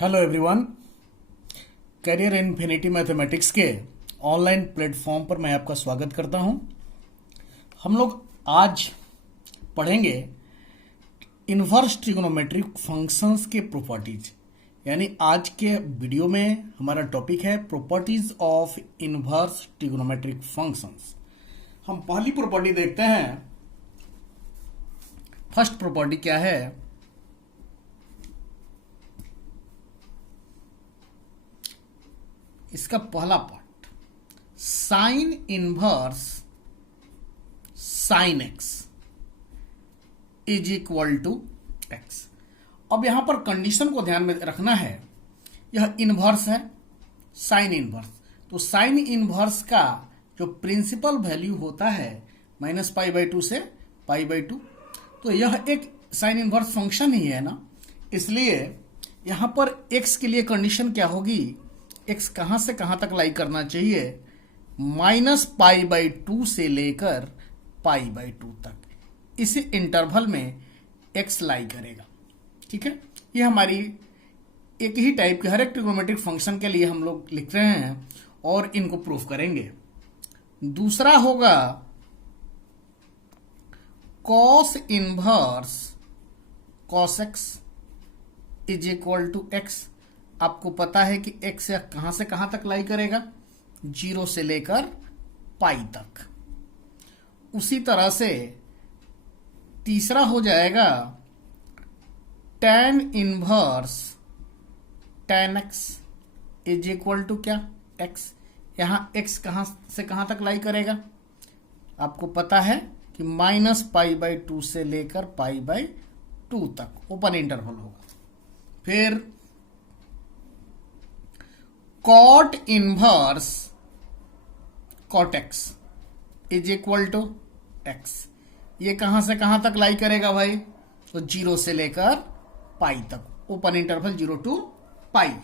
Hello everyone. Career infinity mathematics के online platform पर मैं आपका स्वागत करता हूं। हम लोग आज पढ़ेंगे इनवर्स ट्रिग्नोमेट्रिक फंक्शंस के प्रॉपर्टीज। यानी आज के वीडियो में हमारा टॉपिक है properties of inverse trigonometric functions. हम पहली प्रॉपर्टी देखते हैं। फर्स्ट प्रॉपर्टी क्या है? इसका पहला part, sine inverse sine x is equal to x. अब यहां पर कंडीशन को ध्यान में रखना है। यह इनवर्स है, साइन इनवर्स। तो साइन इनवर्स का जो प्रिंसिपल वैल्यू होता है -π/2 से π/2, तो यह एक साइन इनवर्स फंक्शन ही है ना। इसलिए यहां पर एक्स के लिए कंडीशन क्या होगी? एक्स कहां से कहां तक लाई करना चाहिए? -π/2 से लेकर π/2 तक। इसी इंटरवल में एक्स लाई करेगा। ठीक है, ये हमारी एक ही टाइप के हर एक ट्रिग्नोमेट्रिक फंक्शन के लिए हम लोग लिख रहे हैं और इनको प्रूफ करेंगे। दूसरा होगा cos inverse cos x is equal to x. आपको पता है कि x कहां से कहां तक लाई करेगा? 0 से लेकर पाई तक। उसी तरह से तीसरा हो जाएगा tan inverse tan x is equal to क्या? x। यहां x कहां से कहां तक लाई करेगा? आपको पता है कि -π/2 से लेकर π/2 तक ओपन इंटरवल होगा। फिर cot inverse cot x is equal to x. ये कहां से कहां तक लाई करेगा भाई? तो 0 से लेकर पाई तक, open interval 0 to pi.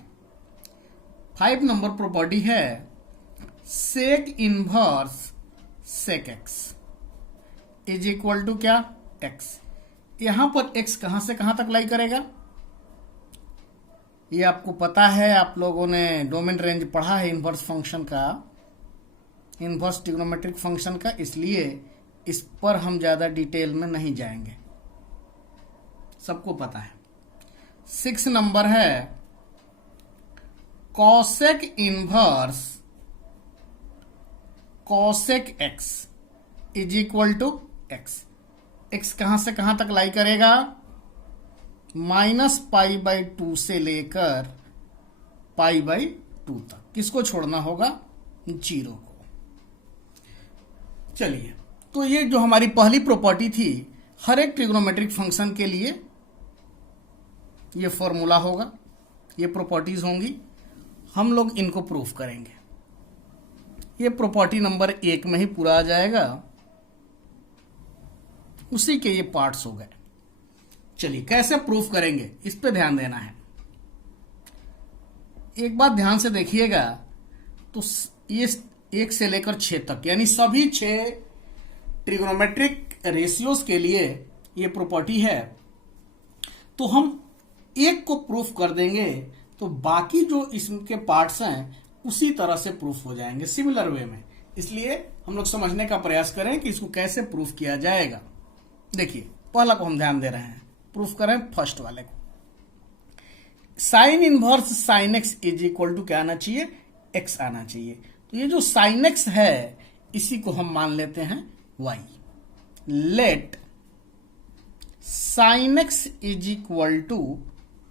5 number property है sec inverse sec x is equal to क्या? एक्स। यहां पर एक्स कहां से कहां तक लाई करेगा? ये आपको पता है, आप लोगों ने डोमेन रेंज पढ़ा है इनवर्स फंक्शन का, इनवर्स ट्रिग्नोमेट्रिक फंक्शन का, इसलिए इस पर हम ज्यादा डिटेल में नहीं जाएंगे, सबको पता है। 6 नंबर है cosec inverse cosec x is equal to x. X कहां से कहां तक लाई करेगा? -π/2 से लेकर π/2 तक। किसको छोड़ना होगा? 0 को। चलिए, तो ये जो हमारी पहली प्रॉपर्टी थी, हर एक ट्रिग्नोमेट्रिक फंक्शन के लिए ये फॉर्मूला होगा, ये प्रॉपर्टीज होंगी। हम लोग इनको प्रूफ करेंगे। ये प्रॉपर्टी नंबर 1 में ही पूरा आ जाएगा, उसी के ये पार्ट्स हो गए। चलिए, कैसे प्रूफ करेंगे इस पे ध्यान देना है। एक बात ध्यान से देखिएगा, तो ये 1 से लेकर 6 तक, यानी सभी 6 ट्रिग्नोमेट्रिक रेशियोज के लिए ये प्रॉपर्टी है। तो हम एक को प्रूफ कर देंगे तो बाकी जो इसके पार्ट्स हैं उसी तरह से प्रूफ हो जाएंगे, सिमिलर वे में। इसलिए हम लोग समझने का प्रयास करें कि इसको कैसे प्रूफ किया जाएगा। देखिए, पहला को हम ध्यान दे रहे हैं, प्रूफ करें फर्स्ट वाले को। Sine inverse sine x is equal to क्या आना चाहिए? एक्स आना चाहिए। तो ये जो साइन एक्स है इसी को हम मान लेते हैं y। Let sine x is equal to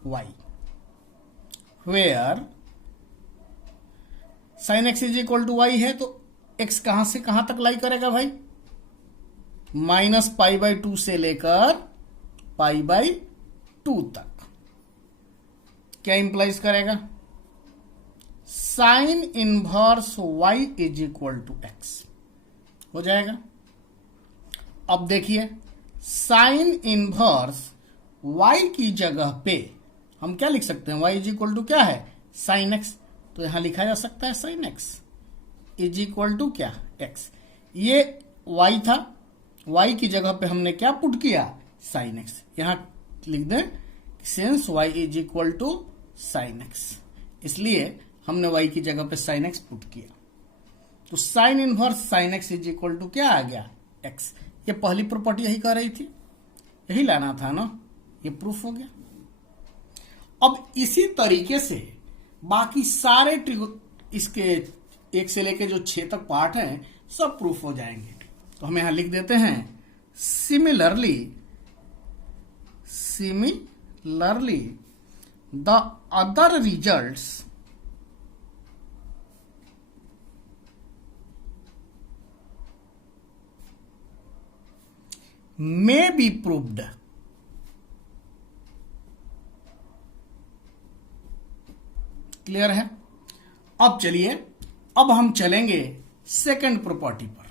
y, where sine x is equal to y है, तो x कहां से कहां तक लाई करेगा भाई? -π/2 से लेकर π/2 तक। क्या इंप्लाइज करेगा? Sine inverse y is equal to x हो जाएगा। अब देखिए, साइन इनवर्स y की जगह पे हम क्या लिख सकते हैं? y इज इक्वल टू क्या है? Sine x. तो यहां लिखा जा सकता है sine x is equal to क्या? एक्स। ये y था, y की जगह पे हमने क्या पुट किया? Sine x. यहां लिख दें since y is equal to sine x, इसलिए हमने y की जगह पे साइन एक्स पुट किया। तो sine inverse sine x is equal to क्या आ गया, एक्स। ये पहली प्रॉपर्टी यही कह रही थी, यही लाना था ना, ये प्रूफ हो गया। अब इसी तरीके से बाकी सारे इसके एक से लेके जो 6 तक पार्ट हैं सब प्रूफ हो जाएंगे। तो हम यहां लिख देते हैं similarly the other results may be proved। Clear है। अब चलिए, अब हम चलेंगे सेकंड प्रॉपर्टी पर।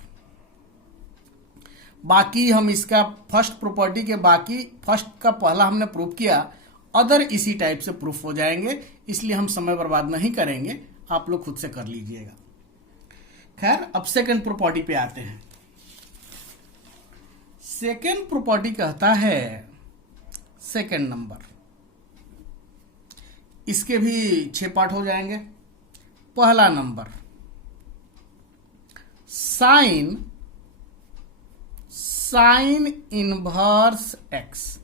बाकी हम इसका फर्स्ट प्रॉपर्टी के बाकी फर्स्ट का पहला हमने प्रूफ किया, अदर इसी टाइप से प्रूफ हो जाएंगे, इसलिए हम समय बर्बाद नहीं करेंगे, आप लोग खुद से कर लीजिएगा। खैर, अब सेकंड प्रॉपर्टी पे आते हैं। सेकेंड प्रॉपर्टी कहता है, सेकेंड नंबर, इसके भी 6 पार्ट हो जाएंगे। पहला number, sine inverse x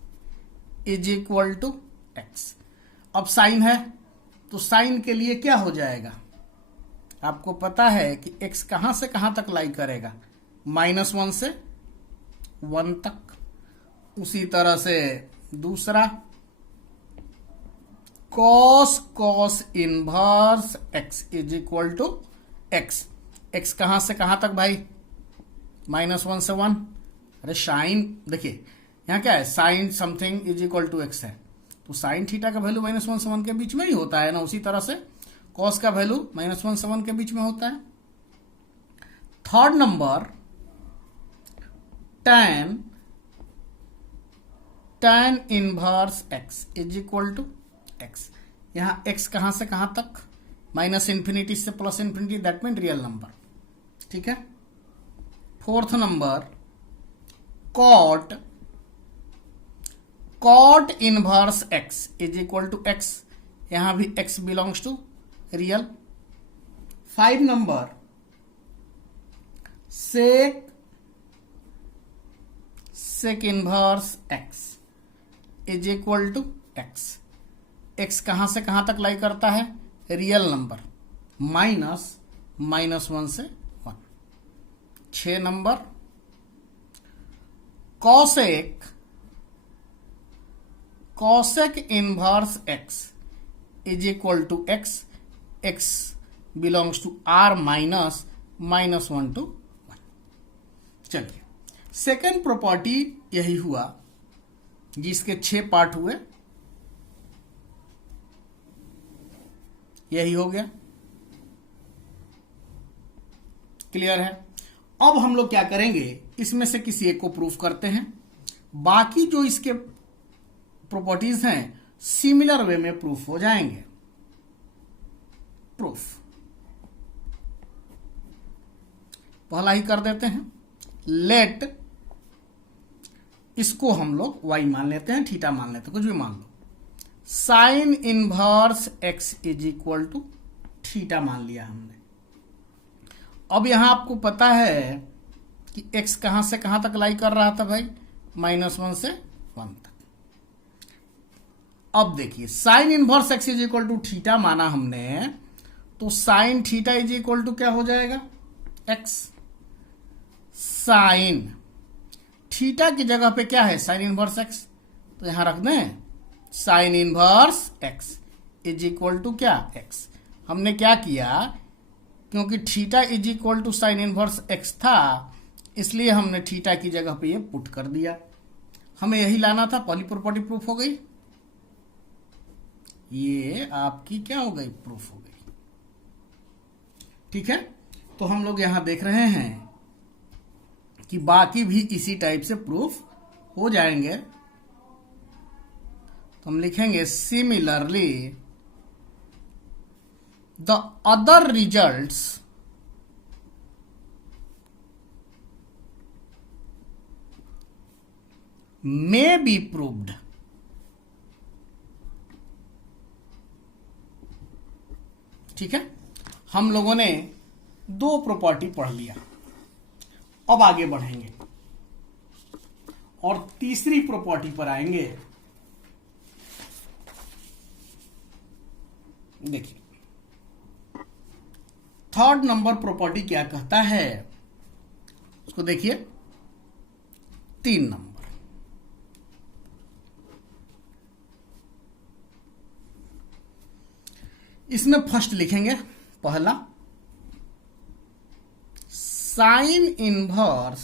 is equal to x. अब साइन है तो साइन के लिए क्या हो जाएगा, आपको पता है कि एक्स कहां से कहां तक लाई करेगा, -1 से 1 तक। उसी तरह से दूसरा, cos inverse x is equal to x. X कहां से कहां तक भाई, -1 से 1। अरे साइन, देखिए यहां क्या है, sine something is equal to x है, तो साइन थीटा का वैल्यू -1 से 1 के बीच में ही होता है ना। उसी तरह से कॉस का वैल्यू -1 से 1 के बीच में होता है। Third number, tan inverse x is equal to x. यहां एक्स कहां से कहां तक, -∞ से +∞, दैट मीन रियल नंबर। ठीक है। Fourth number, cot inverse x is equal to x. यहां भी x belongs to real. 5 number, sec inverse x is equal to x. X कहां से कहां तक लाई करता है, रियल नंबर, -1 से 1। 6 number, cosec inverse x is equal to x. X belongs to R -1 to 1। चलिए, सेकेंड प्रॉपर्टी यही हुआ जिसके 6 पार्ट हुए, यही हो गया। क्लियर है। अब हम लोग क्या करेंगे, इसमें से किसी एक को प्रूफ करते हैं, बाकी जो इसके प्रॉपर्टीज हैं सिमिलर वे में प्रूफ हो जाएंगे। प्रूफ पहला ही कर देते हैं। लेट, इसको हम लोग y मान लेते हैं, थीटा मान लेते हैं, कुछ भी मान लो। Sine inverse x is equal to theta मान लिया हमने। अब यहां आपको पता है कि x कहां से कहां तक लाई कर रहा था भाई, -1 से 1 तक। अब देखिए, sine inverse x is equal to theta माना हमने, तो sine theta is equal to क्या हो जाएगा, x। साइन थीटा की जगह पे क्या है, साइन इनवर्स x, तो यहां रख दें sine inverse x is equal to क्या, x। हमने क्या किया, क्योंकि theta is equal to sine inverse x था, इसलिए हमने थीटा की जगह पे ये पुट कर दिया। हमें यही लाना था, पहली प्रॉपर्टी प्रूफ हो गई, ये आपकी क्या हो गई, प्रूफ हो गई। ठीक है। तो हम लोग यहां देख रहे हैं कि बाकी भी इसी टाइप से प्रूफ हो जाएंगे। तो हम लिखेंगे similarly the other results may be proved। ठीक है, हम लोगों ने दो प्रॉपर्टी पढ़ लिया। अब आगे बढ़ेंगे और तीसरी प्रॉपर्टी पर आएंगे। देखिए थर्ड नंबर प्रॉपर्टी क्या कहता है, उसको देखिए। 3 नंबर, इसमें फर्स्ट लिखेंगे पहला, sine inverse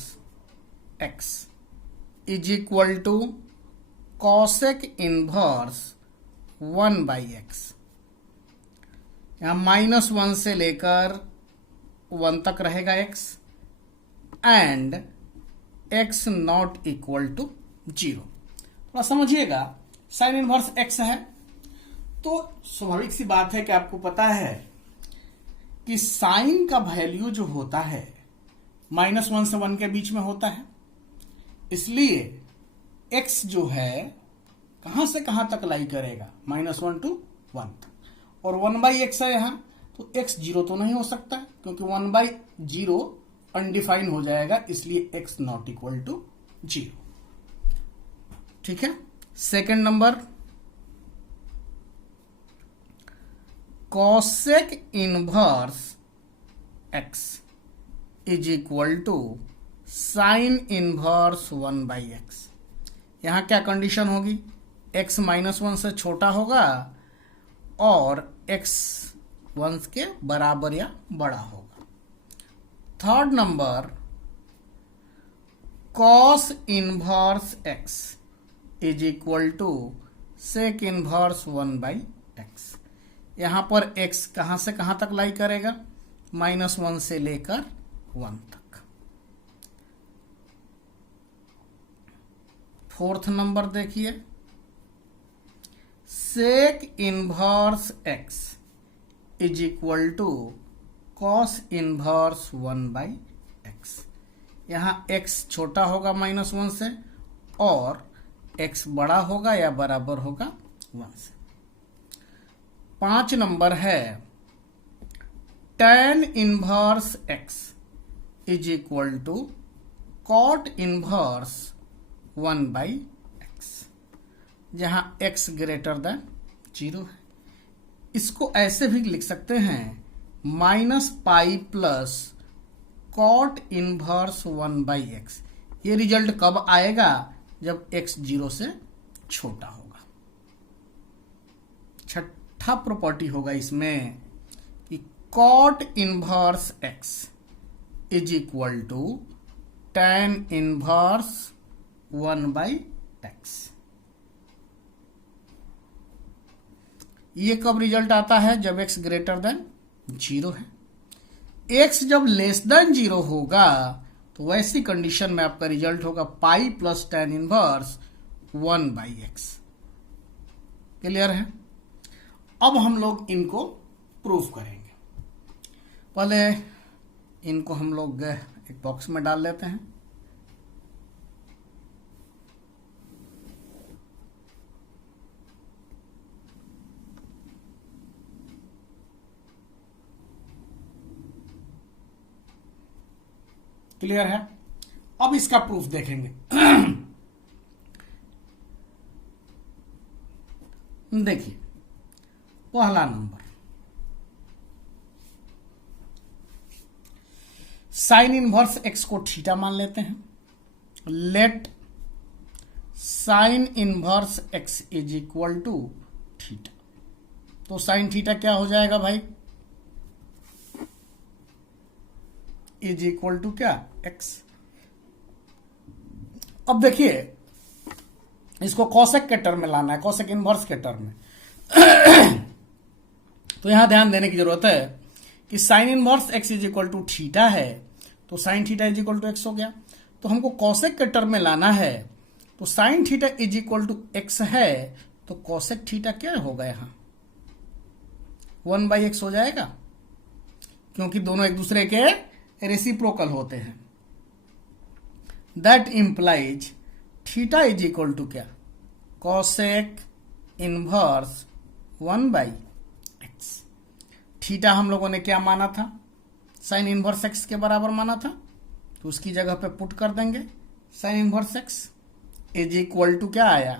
x is equal to cosec inverse 1/x। यहां -1 से लेकर 1 तक रहेगा x, and x not equal to 0। थोड़ा समझिएगा, साइन इनवर्स x है तो स्वाभाविक सी बात है कि आपको पता है कि साइन का वैल्यू जो होता है -1 से 1 के बीच में होता है, इसलिए x जो है कहां से कहां तक लाई करेगा, -1 to 1 तक। और 1/x है यहां, तो x 0 तो नहीं हो सकता क्योंकि 1/0 अनडिफाइन हो जाएगा, इसलिए x नॉट इक्वल टू 0। ठीक है। Second number, cosec inverse x is equal to sine inverse 1/x। यहां क्या कंडीशन होगी, x -1 से छोटा होगा और x 1 के बराबर या बड़ा होगा। Third number, cos inverse x is equal to sec inverse 1/x। यहां पर x कहां से कहां तक लाई करेगा, -1 से लेकर 1 तक। फोर्थ नंबर देखिए, sec inverse x is equal to cos inverse 1/x। यहां x छोटा होगा -1 से और x बड़ा होगा या बराबर होगा 1 से। 5 नंबर है, tan inverse x is equal to cot inverse 1/x। जहां x ग्रेटर देन 0 है, इसको ऐसे भी लिख सकते हैं -पाई प्लस कॉट इनवर्स 1/x। ये रिजल्ट कब आएगा, जब x 0 से छोटा होगा। छठा प्रॉपर्टी होगा इसमें कि cot inverse x is equal to tan inverse 1/x। ये कब रिजल्ट आता है, जब x ग्रेटर देन 0 है। x जब लेस देन 0 होगा तो वैसी कंडीशन में आपका रिजल्ट होगा pi plus tan inverse 1/x। Clear है। अब हम लोग इनको प्रूफ करेंगे। पहले इनको हम लोग एक बॉक्स में डाल लेते हैं। क्लियर है। अब इसका प्रूफ देखेंगे। देखिए पहला नंबर, साइन इनवर्स x को थीटा मान लेते हैं। Let sine inverse x is equal to theta. तो साइन थीटा क्या हो जाएगा भाई, इज इक्वल टू क्या, x। अब देखिए इसको कॉसेक के टर्म में लाना है, कॉसेक इनवर्स के टर्म में। तो यहां ध्यान देने की जरूरत है कि sine inverse x is equal to theta है, तो sine theta is equal to x हो गया। तो हमको कॉसेक के टर्म में लाना है, तो sine theta is equal to x है, तो कॉसेक थीटा क्या होगा, यहां 1/x हो जाएगा, क्योंकि दोनों एक दूसरे के रेसिप्रोकल होते हैं। That implies theta is equal to क्या, कॉसेक इनवर्स 1/x। थीटा हम लोगों ने क्या माना था, साइन इनवर्स एक्स के बराबर माना था, तो उसकी जगह पे पुट कर देंगे sine inverse x is equal to क्या आया,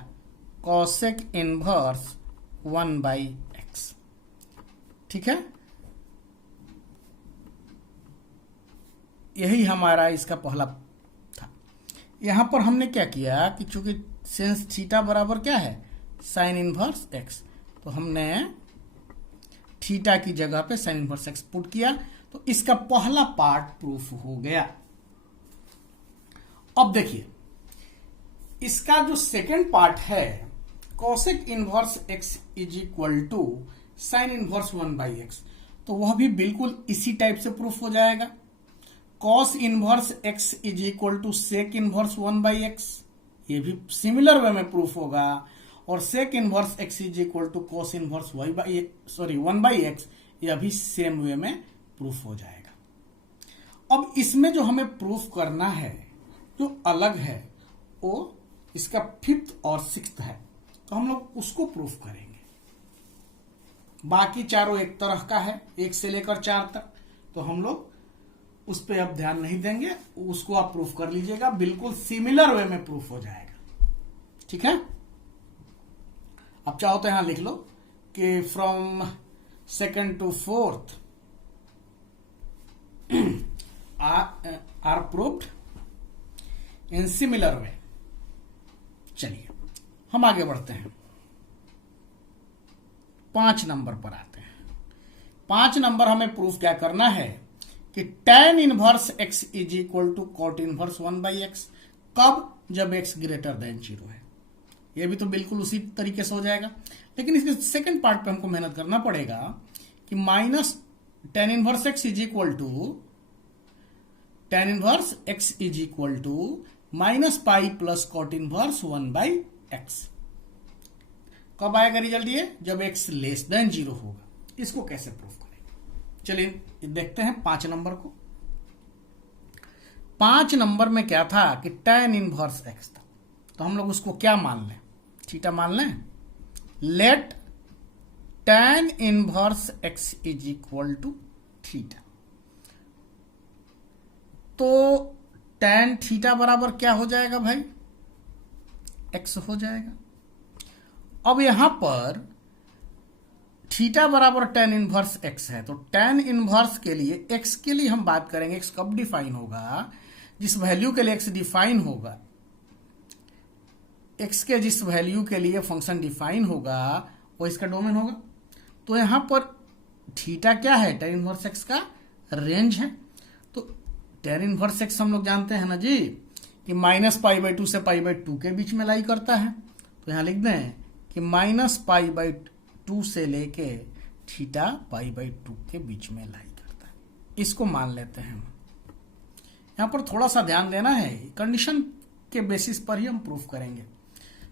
कॉसेक इनवर्स 1/x। ठीक है, यही हमारा इसका पहला था। यहां पर हमने क्या किया कि चूंकि सिंस थीटा बराबर क्या है, साइन इनवर्स एक्स, तो हमने थीटा की जगह पे साइन इनवर्स एक्स पुट किया, तो इसका पहला पार्ट प्रूफ हो गया। अब देखिए इसका जो सेकंड पार्ट है, cosec inverse x is equal to sine inverse 1/x, तो वह भी बिल्कुल इसी टाइप से प्रूफ हो जाएगा। Cos inverse x is equal to sec inverse 1/x, ये भी सिमिलर वे में प्रूफ होगा। और sec inverse x is equal to cos inverse 1/x, यह भी सेम वे में प्रूफ हो जाएगा। अब इसमें जो हमें प्रूफ करना है, जो अलग है, वो इसका फिफ्थ और सिक्स्थ है, तो हम लोग उसको प्रूफ करेंगे। बाकी चारों एक तरह का है, 1 से लेकर 4 तक, तो हम लोग उस पर अब ध्यान नहीं देंगे, उसको आप प्रूफ कर लीजिएगा, बिल्कुल सिमिलर वे में प्रूफ हो जाएगा। ठीक है, अब चाहो तो यहां लिख लो कि from second to fourth are proved in similar way. चलिए हम आगे बढ़ते हैं, 5 नंबर पर आते हैं। 5 नंबर हमें प्रूफ क्या करना है कि tan inverse x is equal to cot inverse 1/x, कब, जब x ग्रेटर देन 0 है। ये भी तो बिल्कुल उसी तरीके से हो जाएगा, लेकिन इसके सेकंड पार्ट पे हमको मेहनत करना पड़ेगा कि minus tan inverse x is equal to tan inverse x is equal to minus pi plus cot inverse 1/x। कब आएगा रिजल्ट ये, जब x लेस देन 0 होगा। इसको कैसे प्रूफ करेंगे, चलिए देखते हैं 5 नंबर को। 5 नंबर में क्या था कि tan इनवर्स x था, तो हम लोग उसको क्या मान लें, थीटा मान लें। Let tan inverse x is equal to theta, तो tan थीटा बराबर क्या हो जाएगा भाई, x हो जाएगा। अब यहां पर थीटा बराबर tan इनवर्स x है, तो tan इनवर्स के लिए x के लिए हम बात करेंगे, x कब डिफाइन होगा, जिस वैल्यू के लिए x डिफाइन होगा, x के जिस वैल्यू के लिए फंक्शन डिफाइन होगा वो इसका डोमेन होगा। तो यहां पर थीटा क्या है, tan इनवर्स x का रेंज है। तो tan इनवर्स x हम लोग जानते हैं ना जी कि -π/2 से π/2 के बीच में लाई करता है, तो यहां लिख दें कि -π/2 से लेके थीटा π/2 के बीच में लाई करता है। इसको मान लेते हैं हम। यहां पर थोड़ा सा ध्यान देना है, कंडीशन के बेसिस पर ही हम प्रूफ करेंगे।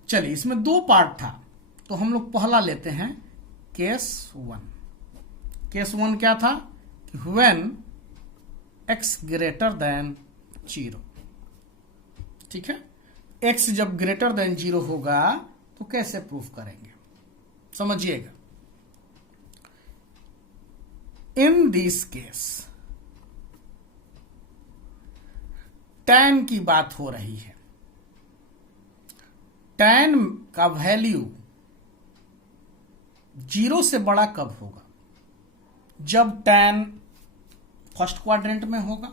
चलिए इसमें 2 पार्ट था, तो हम लोग पहला लेते हैं केस 1। केस 1 क्या था कि व्हेन x ग्रेटर देन 0। ठीक है, x जब ग्रेटर देन 0 होगा तो कैसे प्रूफ करेंगे, समझिएगा। इन दिस केस tan की बात हो रही है। tan का वैल्यू 0 से बड़ा कब होगा, जब tan फर्स्ट क्वाड्रेंट में होगा।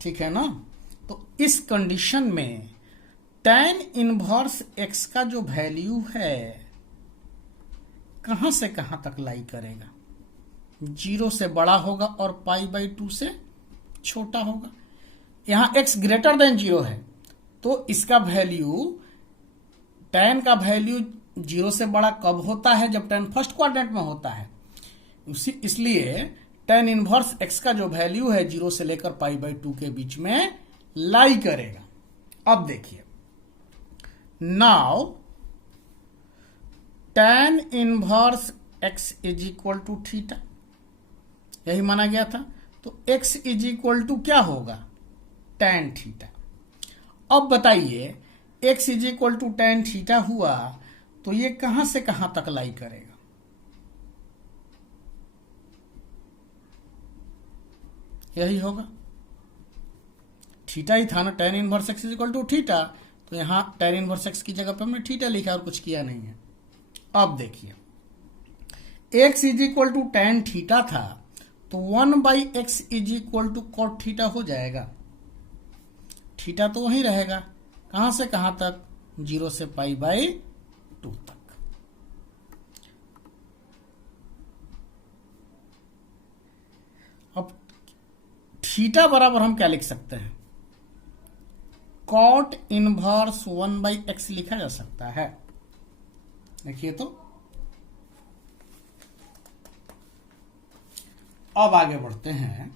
ठीक है ना, तो इस कंडीशन में tan इनवर्स x का जो वैल्यू है कहां से कहां तक लाई करेगा, 0 से बड़ा होगा और π/2 से छोटा होगा। यहां x ग्रेटर देन 0 है, तो इसका वैल्यू, tan का वैल्यू 0 से बड़ा कब होता है, जब tan फर्स्ट क्वाड्रेंट में होता है। इसलिए tan इनवर्स x का जो वैल्यू है 0 से लेकर π/2 के बीच में लाई करेगा। अब देखिए, now tan inverse x is equal to theta, यही माना गया था। तो x इज इक्वल टू क्या होगा, tan थीटा। अब बताइए x is equal to tan theta हुआ तो ये कहां से कहां तक लाई करेगा, यही होगा, थीटा ही था ना, tan inverse x is equal to theta, तो यहां tan इनवर्स x की जगह पे हमने थीटा लिखा और कुछ किया नहीं है। अब देखिए x is equal to tan theta था, तो 1/x is equal to cot theta हो जाएगा। थीटा तो वही रहेगा, कहां से कहां तक, 0 से π/2 तक। अब थीटा बराबर हम क्या लिख सकते हैं, cot इनवर्स 1/x लिखा जा सकता है। देखिए तो अब आगे बढ़ते हैं।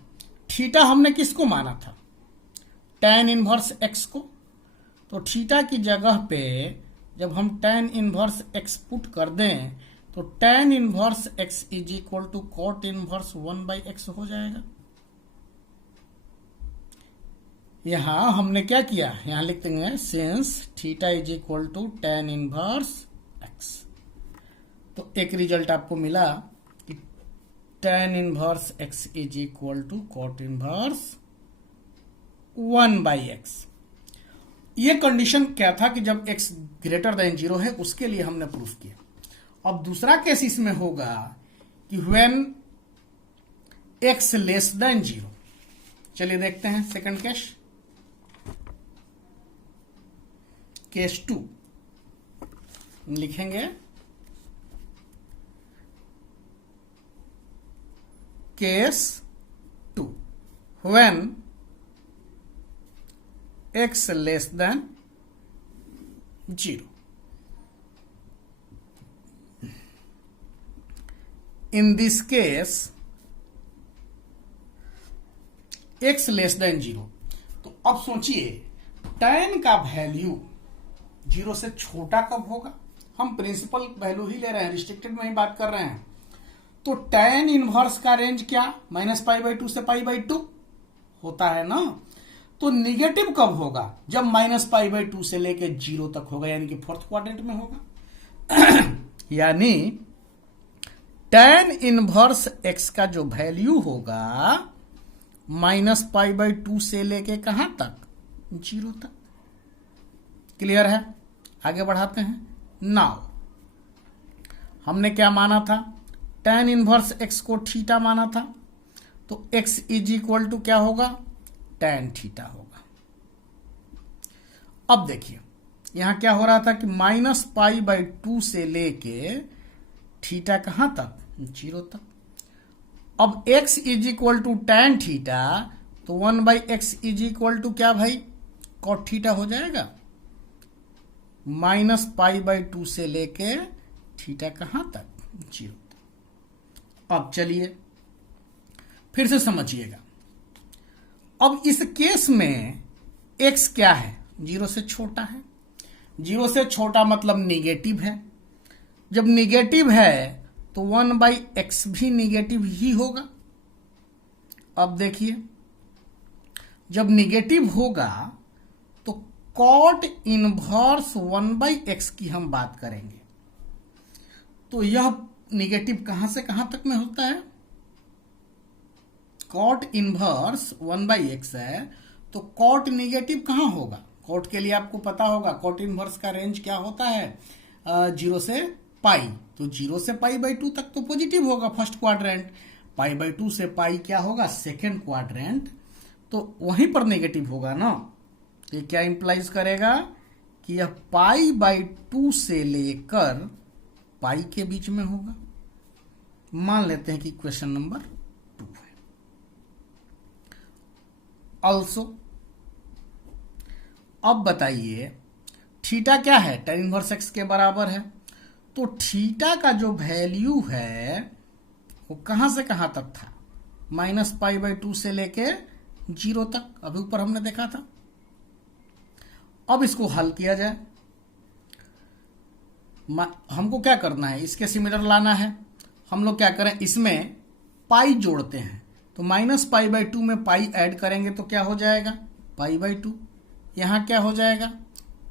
थीटा हमने किसको माना था, tan इनवर्स x को, तो थीटा की जगह पे जब हम tan इनवर्स x पुट कर दें तो tan inverse x is equal to cot inverse 1/x हो जाएगा। यहां हमने क्या किया, यहां लिख देंगे since theta is equal to tan inverse x, तो एक रिजल्ट आपको मिला कि tan inverse x is equal to cot inverse 1/x। ये कंडीशन क्या था कि जब x ग्रेटर देन 0 है, उसके लिए हमने प्रूफ किया। अब दूसरा केस इसमें होगा कि व्हेन x लेस देन 0। चलिए देखते हैं सेकंड केस, केस 2 लिखेंगे, case 2 when x less then 0। In this case x less then 0, तो अब सोचिए tan का वैल्यू 0 से छोटा कब होगा। हम प्रिंसिपल वैल्यू ही ले रहे हैं, रिस्ट्रिक्टेड में ही बात कर रहे हैं। तो tan इनवर्स का रेंज क्या, -π/2 से π/2 होता है ना। तो निगेटिव कब होगा, जब -π/2 से लेके 0 तक होगा, यानी कि फोर्थ क्वाड्रेंट में होगा। यानी tan इनवर्स x का जो वैल्यू होगा -π/2 से लेके कहां तक, 0 तक। क्लियर है, आगे बढ़ाते हैं। नाउ हमने क्या माना था, tan इनवर्स x को थीटा माना था, तो x इज इक्वल टू क्या होगा, tan थीटा होगा। अब देखिए यहां क्या हो रहा था कि -π/2 से लेके थीटा कहां तक, 0 तक। अब x is equal to tan theta, तो 1/x इज इक्वल टू क्या भाई, cot थीटा हो जाएगा। -π/2 से लेके थीटा कहां तक, 0 तक। अब चलिए फिर से समझिएगा। अब इस केस में x क्या है, 0 से छोटा है। 0 से छोटा मतलब निगेटिव है। जब निगेटिव है तो 1/x भी निगेटिव ही होगा। अब देखिए जब निगेटिव होगा तो cot इनवर्स 1/x की हम बात करेंगे। तो यह निगेटिव कहां से कहां तक में होता है, cot इनवर्स 1/x है, तो cot निगेटिव कहां होगा। cot के लिए आपको पता होगा cot इनवर्स का रेंज क्या होता है, 0 से π, तो 0 से π/2 तक तो पॉजिटिव होगा फर्स्ट क्वाड्रेंट, π/2 से π क्या होगा, सेकेंड क्वाड्रेंट, तो वहीं पर नेगेटिव होगा ना। ये क्या इंप्लाइज करेगा कि यह π/2 से लेकर π के बीच में होगा। मान लेते हैं कि क्वेश्चन नंबर 2 है। ऑल्सो अब बताइए थीटा क्या है, tan इनवर्स x के बराबर है, तो थीटा का जो वैल्यू है वो कहां से कहां तक था, -π/2 से लेके 0 तक, अभी ऊपर हमने देखा था। अब इसको हल किया जाए, हमको क्या करना है, इसके सिमिलर लाना है। हम लोग क्या करें, इसमें पाई जोड़ते हैं, तो -π/2 में पाई ऐड करेंगे तो क्या हो जाएगा, π/2। यहां क्या हो जाएगा,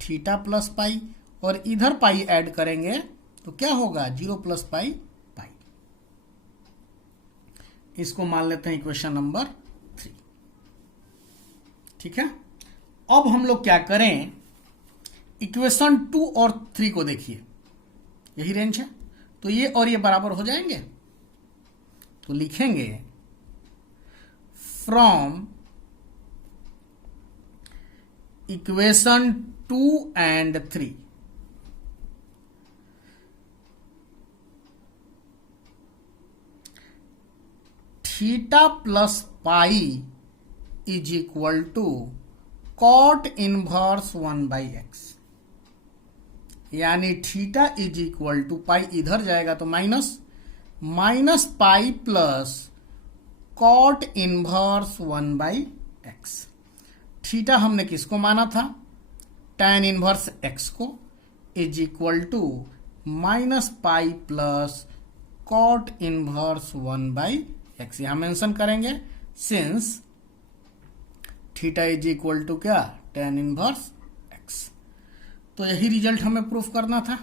थीटा प्लस पाई, और इधर पाई ऐड करेंगे तो क्या होगा, 0 + π/। इसको मान लेते हैं इक्वेशन नंबर 3। ठीक है। अब हम लोग क्या करें, इक्वेशन 2 और 3 को देखिए, यही रेंज है, तो ये और ये बराबर हो जाएंगे। तो लिखेंगे from equation 2 and 3 theta plus pi is equal to cot inverse 1/x, यानी theta is equal to pi इधर जाएगा तो minus pi plus cot inverse 1/x। Theta हमने किसको माना था, tan इनवर्स x को, is equal to minus pi plus cot inverse 1/x। यहां मेंशन करेंगे since theta is equal to क्या, tan इनवर्स x। तो यही रिजल्ट हमें प्रूफ करना था,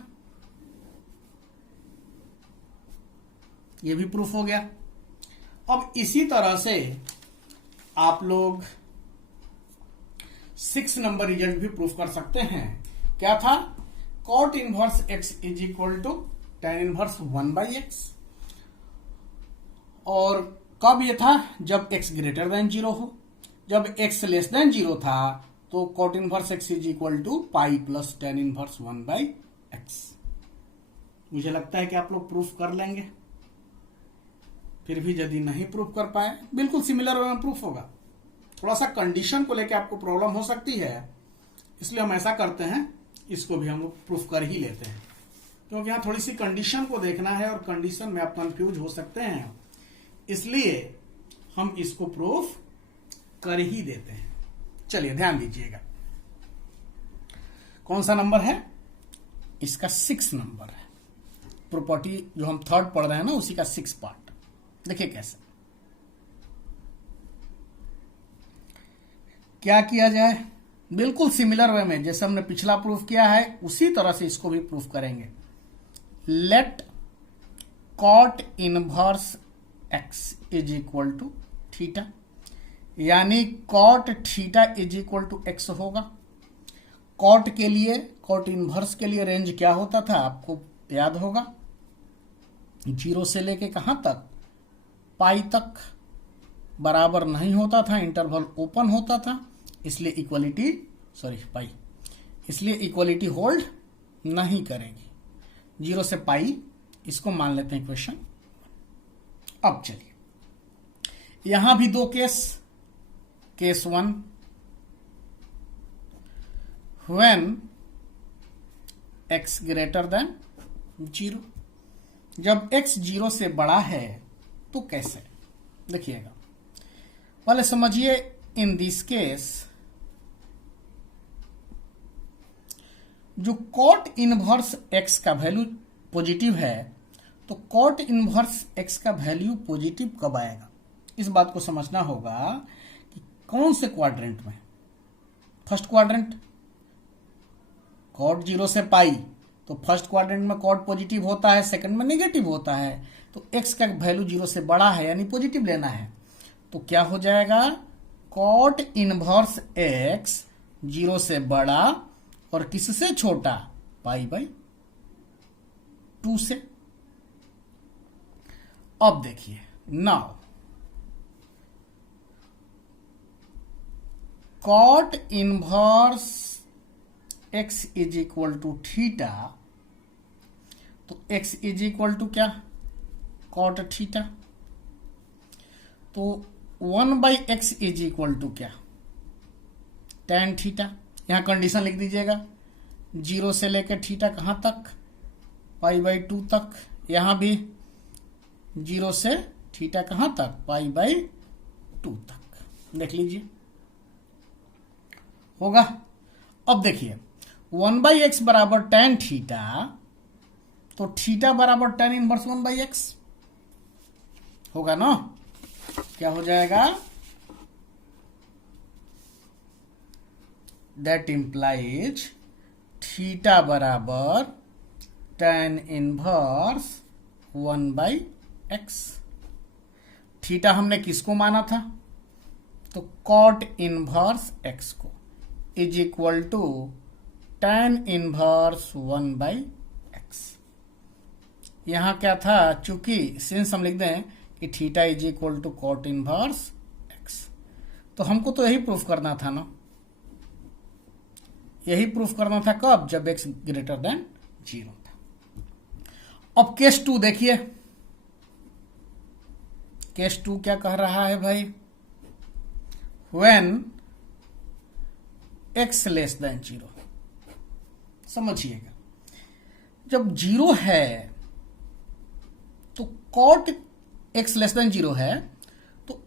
ये भी प्रूफ हो गया। अब इसी तरह से आप लोग 6 नंबर रिजल्ट भी प्रूफ कर सकते हैं। क्या था, cot inverse x is equal to tan inverse 1/x, और कब ये था, जब x ग्रेटर देन 0 हो। जब x लेस देन 0 था तो cot inverse x is equal to pi plus tan inverse 1/x। मुझे लगता है कि आप लोग प्रूफ कर लेंगे। फिर भी यदि नहीं प्रूफ कर पाए, बिल्कुल सिमिलर वे में प्रूफ होगा। थोड़ा सा कंडीशन को लेकर आपको प्रॉब्लम हो सकती है, इसलिए हम ऐसा करते हैं, इसको भी हम लोग प्रूफ कर ही लेते हैं, क्योंकि यहां थोड़ी सी कंडीशन को देखना है और कंडीशन में आप कंफ्यूज हो सकते हैं, इसलिए हम इसको प्रूफ कर ही देते हैं। चलिए ध्यान दीजिएगा, कौन सा नंबर है, इसका 6 नंबर है। प्रॉपर्टी जो हम 3rd पढ़ रहे हैं ना, उसी का 6 पार्ट। देखिए कैसे, क्या किया जाए, बिल्कुल सिमिलर वे में जैसे हमने पिछला प्रूफ किया है उसी तरह से इसको भी प्रूफ करेंगे। Let cot inverse x is equal to theta, यानी cot theta is equal to x होगा। कॉट के लिए, कॉट इनवर्स के लिए रेंज क्या होता था आपको याद होगा, 0 से लेके कहां तक, पाई तक बराबर नहीं होता था, इंटरवल ओपन होता था, इसलिए इक्वलिटी पाई, इसलिए इक्वलिटी होल्ड नहीं करेगी। 0 से पाई, इसको मान लेते हैं इक्वेशन। अब चलिए, यहां भी 2 case, case 1 when x greater than 0, जब x 0 से बड़ा है तो कैसे, देखिएगा पहले समझिए। इन दिस केस जो कॉट इनवर्स x का वैल्यू पॉजिटिव है, तो कॉट इनवर्स x का वैल्यू पॉजिटिव कब आएगा, इस बात को समझना होगा कि कौन से क्वाड्रेंट में। फर्स्ट क्वाड्रेंट, कॉट 0 से पाई, तो फर्स्ट क्वाड्रेंट में कॉट पॉजिटिव होता है, सेकंड में नेगेटिव होता है, तो x का वैल्यू 0 से बड़ा है यानी पॉजिटिव लेना है, तो क्या हो जाएगा, कॉट इनवर्स x 0 से बड़ा और किससे छोटा, पाई/2 से। अब देखिए, now cot inverse x is equal to theta, तो x इज इक्वल टू क्या, कॉट थीटा, तो 1/x इज इक्वल टू क्या, tan थीटा। यहां कंडीशन लिख दीजिएगा, 0 से लेकर थीटा कहां तक, पाई/2 तक, यहां भी 0 से थीटा कहां तक, पाई/2 तक। देख लीजिए होगा। अब देखिए 1/x बराबर tan थीटा, तो थीटा बराबर tan इनवर्स 1/x होगा ना, क्या हो जाएगा, दैट इंप्लाइज थीटा बराबर tan इनवर्स 1/x। थीटा हमने किसको माना था, तो कॉट इनवर्स एक्स को is equal to tan inverse 1/x। यहां क्या था, चूंकि सिंस हम लिख दें कि theta is equal to cot inverse x, तो हमको तो यही प्रूफ करना था ना, यही प्रूफ करना था कब, जब x ग्रेटर देन 0 था। अब केस 2 देखिए, केस 2 क्या कह रहा है भाई, व्हेन x लेस देन 0। समझिएगा, जब 0 है तो कॉट x लेस देन 0 है, तो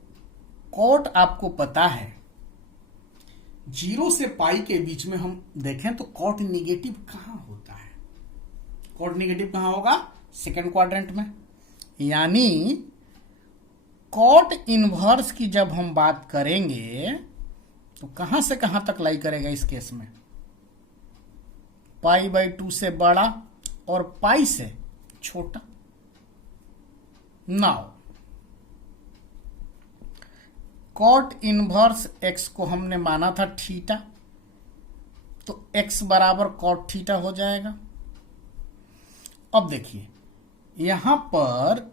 कॉट आपको पता है 0 से पाई के बीच में हम देखें तो कॉट निगेटिव कहां होता है, कॉट निगेटिव कहां होगा, सेकंड क्वाड्रेंट में। यानी कॉट इनवर्स की जब हम बात करेंगे तो कहां से कहां तक लाई करेगा इस केस में, π/2 से बड़ा और पाई से छोटा। नाउ कॉट इनवर्स x को हमने माना था थीटा, तो x बराबर कॉट थीटा हो जाएगा। अब देखिए यहां पर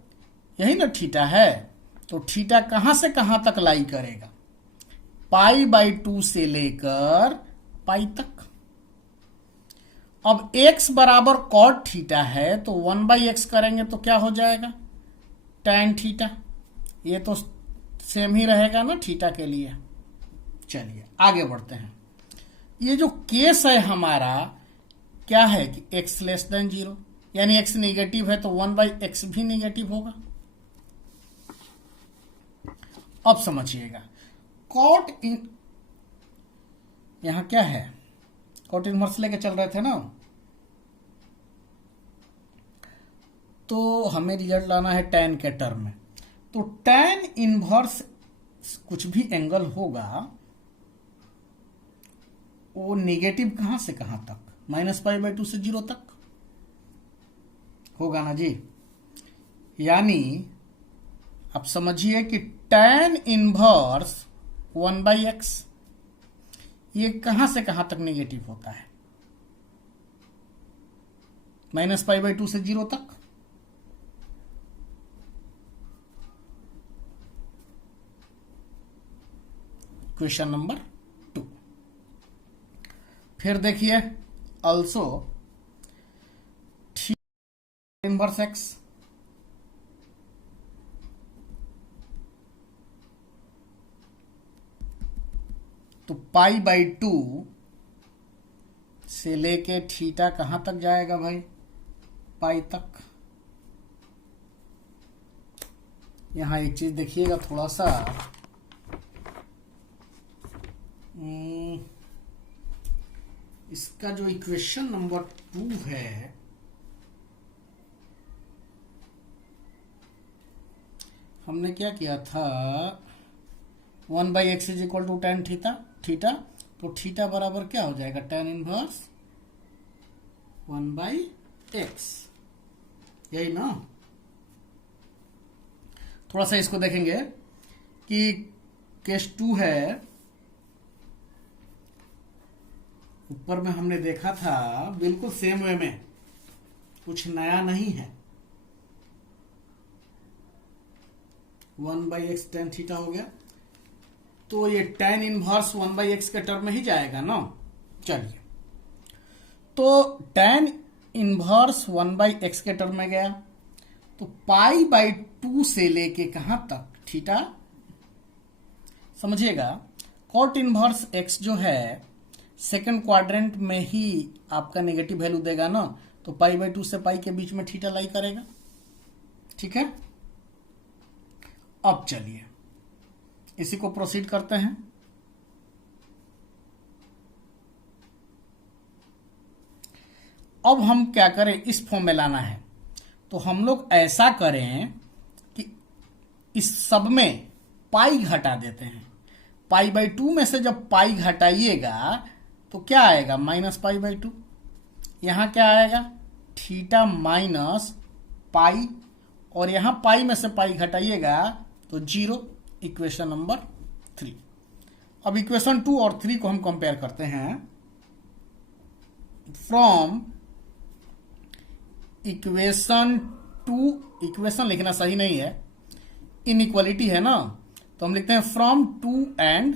यही ना थीटा है, तो थीटा कहां से कहां तक लाई करेगा, π/2 से लेकर पाई तक। अब x बराबर कॉट थीटा है, तो 1/x करेंगे तो क्या हो जाएगा, tan थीटा। ये तो सेम ही रहेगा ना थीटा के लिए। चलिए आगे बढ़ते हैं। ये जो केस है हमारा क्या है कि x लेस देन 0, यानी x निगेटिव है तो 1/x भी निगेटिव होगा। अब समझिएगा, कॉट इन यहां क्या है, कॉट इनवर्स लेके चल रहे थे ना, तो हमें रिजल्ट लाना है tan के टर्म में। तो tan इनवर्स कुछ भी एंगल होगा वो निगेटिव कहां से कहां तक, -π/2 से 0 तक होगा ना जी। यानी अब समझिए कि tan इनवर्स 1/x ये कहां से कहां तक नेगेटिव होता है, -π/2 से 0 तक। Question number 2। फिर देखिए ऑल्सो इनवर्स x, तो π/2 से लेके थीटा कहां तक जाएगा भाई, पाई तक। यहां एक चीज देखिएगा थोड़ा सा, इसका जो इक्वेशन नंबर 2 है, हमने क्या किया था, 1/x is equal to tan theta, तो थीटा बराबर क्या हो जाएगा, tan इनवर्स 1/x, यही ना। थोड़ा सा इसको देखेंगे कि केस 2 है, ऊपर में हमने देखा था बिल्कुल सेम वे में, कुछ नया नहीं है। 1/x tan थीटा हो गया, तो ये tan इनवर्स 1/x के टर्म में ही जाएगा ना। चलिए, तो tan इनवर्स 1/x के टर्म में गया, तो π/2 से लेके कहां तक, थीटा। समझिएगा कॉट इनवर्स x जो है सेकंड क्वाड्रेंट में ही आपका नेगेटिव वैल्यू देगा ना, तो π/2 से पाई के बीच में थीटा लाई करेगा। ठीक है, अब चलिए इसी को प्रोसीड करते हैं। अब हम क्या करें, इस फॉर्म में लाना है, तो हम लोग ऐसा करें कि इस सब में पाई घटा देते हैं। π/2 में से जब पाई घटाइएगा तो क्या आएगा, -π/2। यहां क्या आएगा, थीटा माइनस पाई, और यहां पाई में से पाई घटाइएगा तो 0। Equation number 3। अब इक्वेशन 2 और 3 को हम कंपेयर करते हैं। फ्रॉम इक्वेशन 2, इक्वेशन लिखना सही नहीं है, इनइक्वालिटी है ना, तो हम लिखते हैं फ्रॉम 2 एंड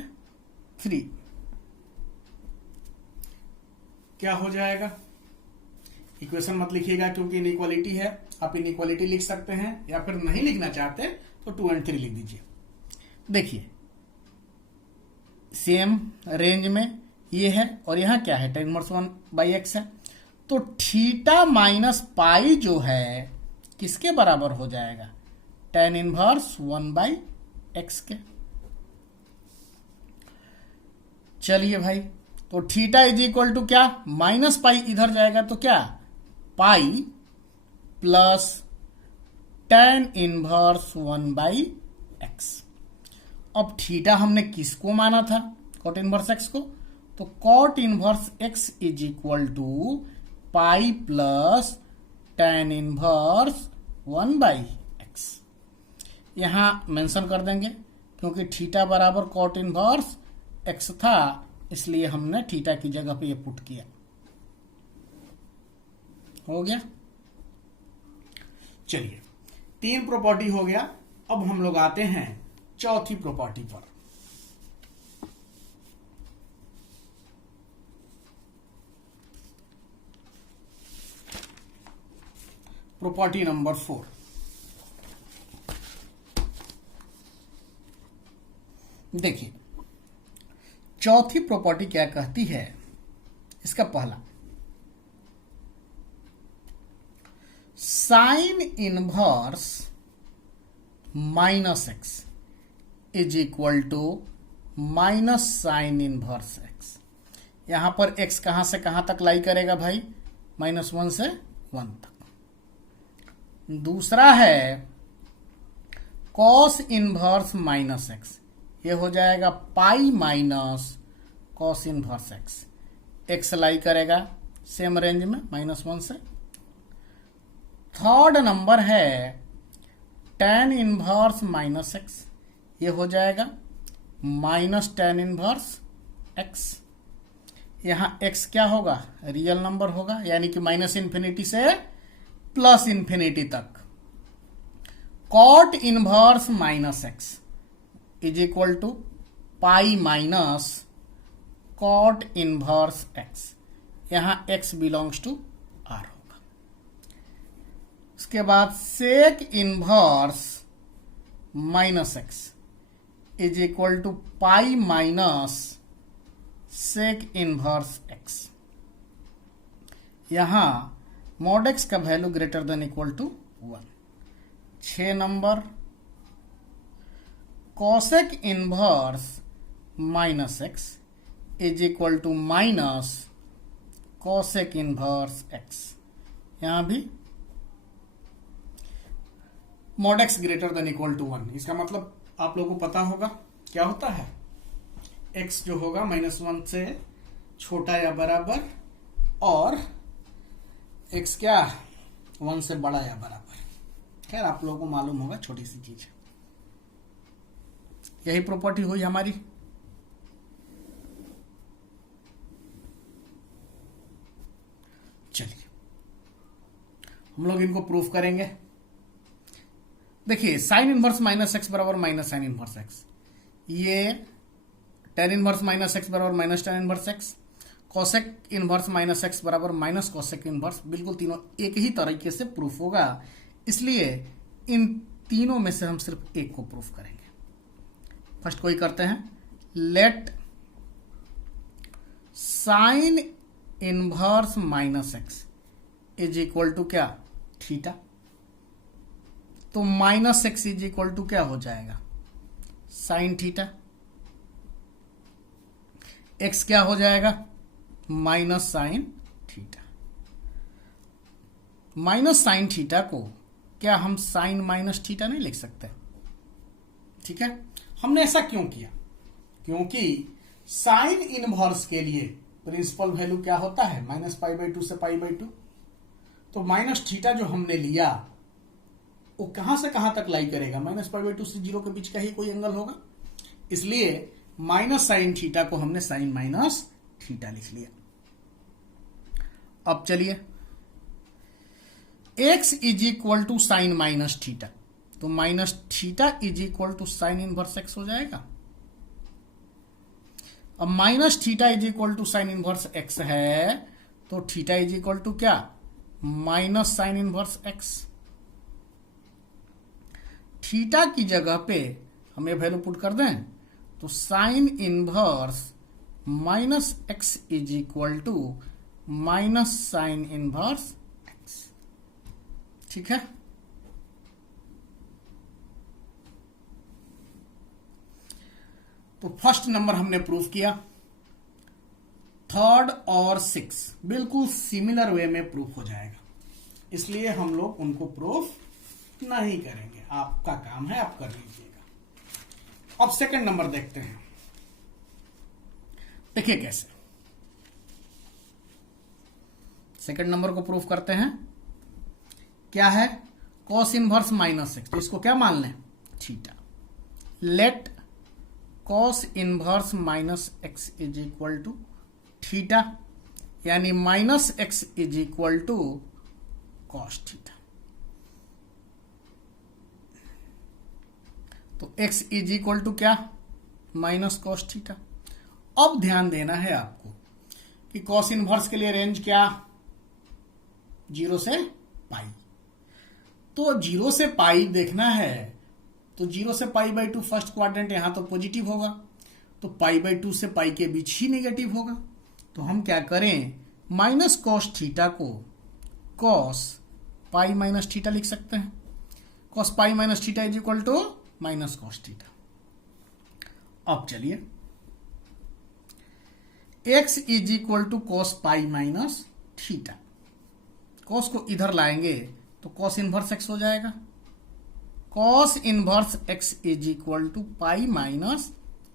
3। क्या हो जाएगा? इक्वेशन मत लिखिएगा क्योंकि इनइक्वालिटी है, आप इनइक्वालिटी लिख सकते हैं, या फिर नहीं लिखना चाहते तो 2 एंड 3 लिख दीजिए। देखिए सेम रेंज में ये है, और यहां क्या है, tan इनवर्स 1/x है, तो थीटा माइनस पाई जो है किसके बराबर हो जाएगा? tan इनवर्स 1/x के। चलिए भाई, तो थीटा इज इक्वल टू क्या, माइनस पाई इधर जाएगा तो क्या, पाई प्लस tan इनवर्स 1/x। अब थीटा हमने किसको माना था? कॉट इनवर्स x को, तो cot inverse x is equal to pi plus tan inverse 1/x। यहां मेंशन कर देंगे क्योंकि थीटा बराबर कॉट इनवर्स x था, इसलिए हमने थीटा की जगह पे ये पुट किया। हो गया। चलिए 3 प्रॉपर्टी हो गया। अब हम लोग आते हैं चौथी प्रॉपर्टी पर। Property number 4। देखिए चौथी प्रॉपर्टी क्या कहती है, इसका पहला, sine inverse minus x is equal to minus sine inverse x. यहां पर एक्स कहां से कहां तक लाई करेगा भाई? -1 से 1 तक। दूसरा है कॉस इनवर्स माइनस एक्स, ये हो जाएगा pi minus cos inverse x. X lie करेगा सेम रेंज में -1 से। थर्ड नंबर है tan इनवर्स माइनस एक्स, ये हो जाएगा माइनस tan इनवर्स एक्स। यहां x क्या होगा? रियल नंबर होगा, यानी कि -∞ से +∞ तक। Cot inverse minus x is equal to pi minus cot inverse x. यहां x बिलोंग्स टू r होगा। उसके बाद sec inverse minus x is equal to pi minus sec inverse x. यहां मॉड एक्स का value greater than equal to 1। 6 number cosec inverse minus x is equal to minus cosec inverse x. यहां भी mod x greater than equal to 1। इसका मतलब आप लोगों को पता होगा क्या होता है, x जो होगा -1 से छोटा या बराबर, और x क्या 1 से बड़ा या बराबर। खैर आप लोगों को मालूम होगा, छोटी सी चीज। यही प्रॉपर्टी हुई हमारी। चलिए हम लोग इनको प्रूफ करेंगे। देखिए साइन इनवर्स माइनस एक्स बराबर माइनस साइन इनवर्स एक्स, ये tan इनवर्स माइनस एक्स बराबर minus tan inverse x, cosec inverse minus x बराबर माइनस कॉसेक इनवर्स, बिल्कुल तीनों एक ही तरीके से प्रूफ होगा। इसलिए इन तीनों में से हम सिर्फ एक को प्रूफ करेंगे। फर्स्ट कोई करते हैं, let sine inverse minus x is equal to क्या, थीटा। तो minus x is equal to क्या हो जाएगा, साइन थीटा। एक्स क्या हो जाएगा, minus sine theta. Minus sine theta को क्या हम साइन माइनस थीटा नहीं लिख सकते? ठीक है, हमने ऐसा क्यों किया? क्योंकि साइन इनवर्स के लिए प्रिंसिपल वैल्यू क्या होता है, -π/2 से π/2। तो माइनस थीटा जो हमने लिया वो कहां से कहां तक लाई करेगा, -π/2 से 0 के बीच का ही कोई एंगल होगा। इसलिए माइनस साइन थीटा को हमने साइन माइनस थीटा लिख लिया। अब चलिए x is equal to sine minus theta, तो minus theta is equal to sine inverse x हो जाएगा। अब minus theta is equal to sine inverse x है, तो थीटा इज इक्वल टू क्या, minus sine inverse x। Theta की जगह पे हम ये वैल्यू पुट कर दें, तो sine inverse minus x is equal to minus sine inverse x। ठीक है, तो फर्स्ट नंबर हमने प्रूफ किया। थर्ड और सिक्स बिल्कुल सिमिलर वे में प्रूफ हो जाएगा, इसलिए हम लोग उनको प्रूफ नहीं करेंगे, आपका काम है, आप कर लीजिएगा। अब सेकंड नंबर देखते हैं, देखिए कैसे सेकंड नंबर को प्रूफ करते हैं। क्या है, कॉस इनवर्स माइनस एक्स, तो इसको क्या मान लें, theta. Let cos inverse minus x is equal to theta, यानी minus x is equal to cos theta. तो x इज इक्वल टू क्या, माइनस कॉस थीटा। अब ध्यान देना है आपको कि कॉस इनवर्स के लिए रेंज क्या, 0 से पाई। तो 0 से पाई देखना है, तो 0 से पाई बाई 2 फर्स्ट क्वाड्रेंट, यहां तो पॉजिटिव होगा, तो पाई बाई 2 से पाई के बीच ही नेगेटिव होगा। तो हम क्या करें, माइनस कॉस थीटा को कॉस पाई माइनस थीटा लिख सकते हैं। Cos pi minus theta is equal to minus cos theta. अब चलिए x is equal to cos pi minus theta, cos को इधर लाएंगे तो कॉस इनवर्स x हो जाएगा। Cos inverse x is equal to pi minus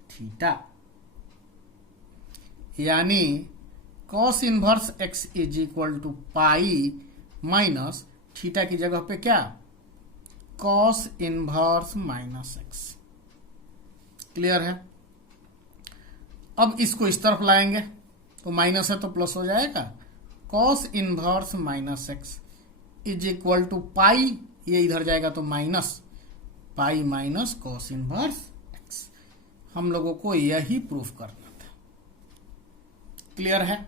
theta, यानी cos inverse x is equal to pi minus theta की जगह पे क्या, cos inverse minus x. Clear है। अब इसको इस तरफ लाएंगे तो माइनस है तो प्लस हो जाएगा, cos inverse minus x is equal to pi, ये इधर जाएगा तो minus pi minus cos inverse x. हम लोगों को यही प्रूफ करना था। क्लियर है।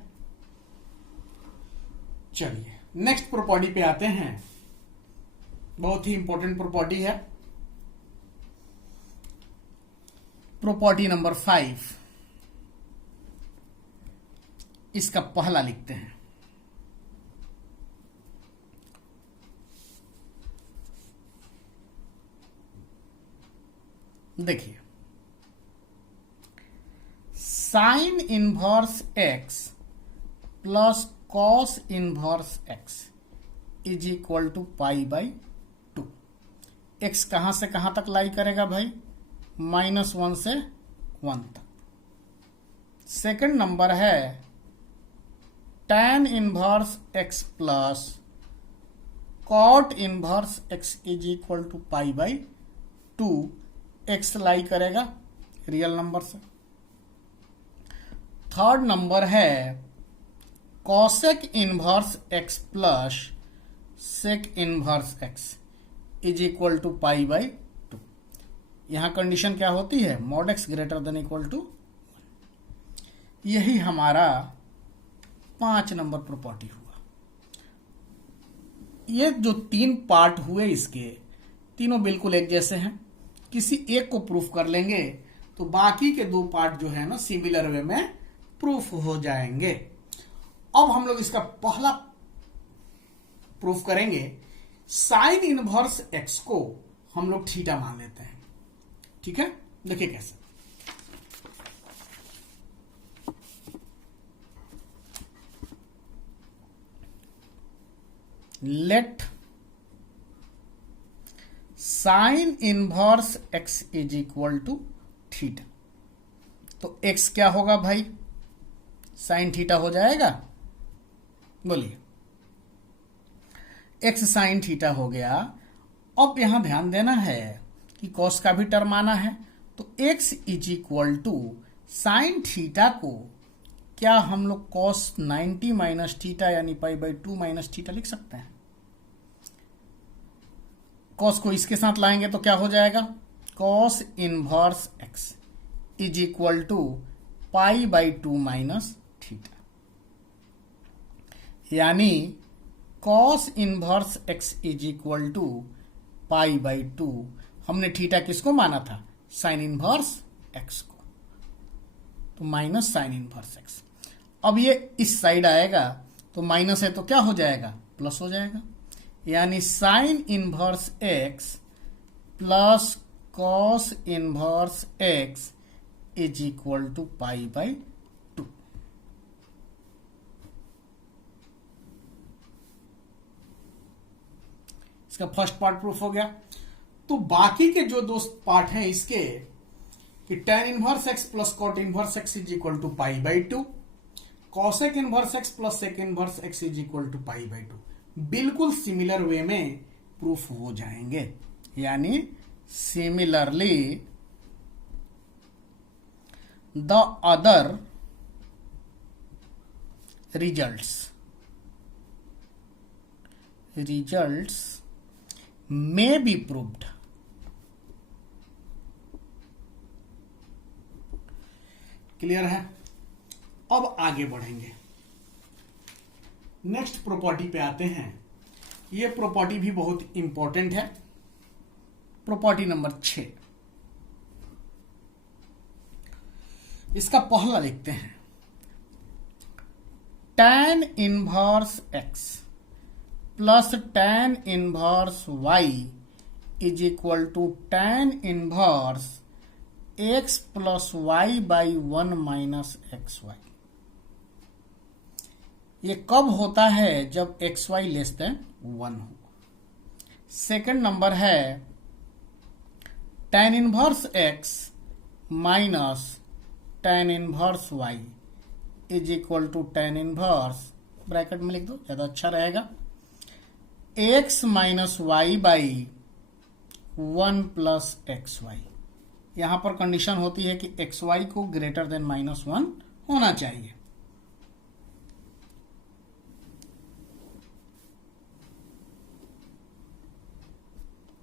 चलिए नेक्स्ट प्रॉपर्टी पे आते हैं, बहुत ही इंपॉर्टेंट प्रॉपर्टी है, प्रॉपर्टी नंबर 5। इसका पहला लिखते हैं, देखिए sine inverse x plus cos inverse x is equal to pi by 2। X कहां से कहां तक लाई करेगा भाई, -1 से 1 तक। सेकंड नंबर है tan inverse x plus cot inverse x is equal to pi by 2। X lie करेगा रियल नंबर से। थर्ड नंबर है cosec inverse x plus sec inverse x is equal to pi by 2। यहां condition क्या होती है, mod x greater than equal to 1। यही हमारा 5 number property हुआ। ये जो 3 पार्ट हुए इसके, तीनों बिल्कुल एक जैसे हैं। किसी एक को प्रूफ कर लेंगे तो बाकी के 2 पार्ट जो है ना सिमिलर वे में प्रूफ हो जाएंगे। अब हम लोग इसका पहला प्रूफ करेंगे, साइन इनवर्स एक्स को हम लोग थीटा मान लेते हैं। ठीक है, देखिए कैसे। Let sine inverse x is equal to theta. तो एक्स क्या होगा भाई, साइन थीटा हो जाएगा। बोलिए, एक्स साइन थीटा हो गया। अब यहां ध्यान देना है कि कॉस का भी टर्म आना है, तो x is equal to sine theta को क्या हम लोग cos 90 माइनस थीटा यानी पाई बाई 2 माइनस थीटा लिख सकते हैं। cos को इसके साथ लाएंगे तो क्या हो जाएगा, cos inverse x is equal to pi by 2 minus theta, यानी cos inverse x is equal to pi by 2। हमने थीटा किसको माना था, साइन इनवर्स x को, तो माइनस साइन इनवर्स x। अब ये इस साइड आएगा तो माइनस है तो क्या हो जाएगा, प्लस हो जाएगा, यानी sine inverse x plus cos inverse x is equal to pi by 2। इसका फर्स्ट पार्ट प्रूफ हो गया। तो बाकी के जो दो पार्ट हैं इसके कि tan inverse x plus cot inverse x is equal to pi by 2, cosec inverse x plus sec inverse x is equal to pi by 2, बिल्कुल सिमिलर वे में प्रूफ हो जाएंगे, यानी similarly the other results may be proved। Clear है। अब आगे बढ़ेंगे, next property पे आते हैं। ये प्रॉपर्टी भी बहुत इंपॉर्टेंट है, प्रॉपर्टी नंबर 6। इसका पहला लिखते हैं, tan inverse x plus tan inverse y is equal to tan inverse x plus y by 1 minus x y. ये कब होता है, जब एक्स वाई लेस देन 1 हो। सेकंड नंबर है tan inverse x minus tan inverse y is equal to tan inverse, bracket में लिख दो ज्यादा अच्छा रहेगा, x minus y by 1 plus x y. यहां पर कंडीशन होती है कि एक्स वाई को ग्रेटर देन -1 होना चाहिए।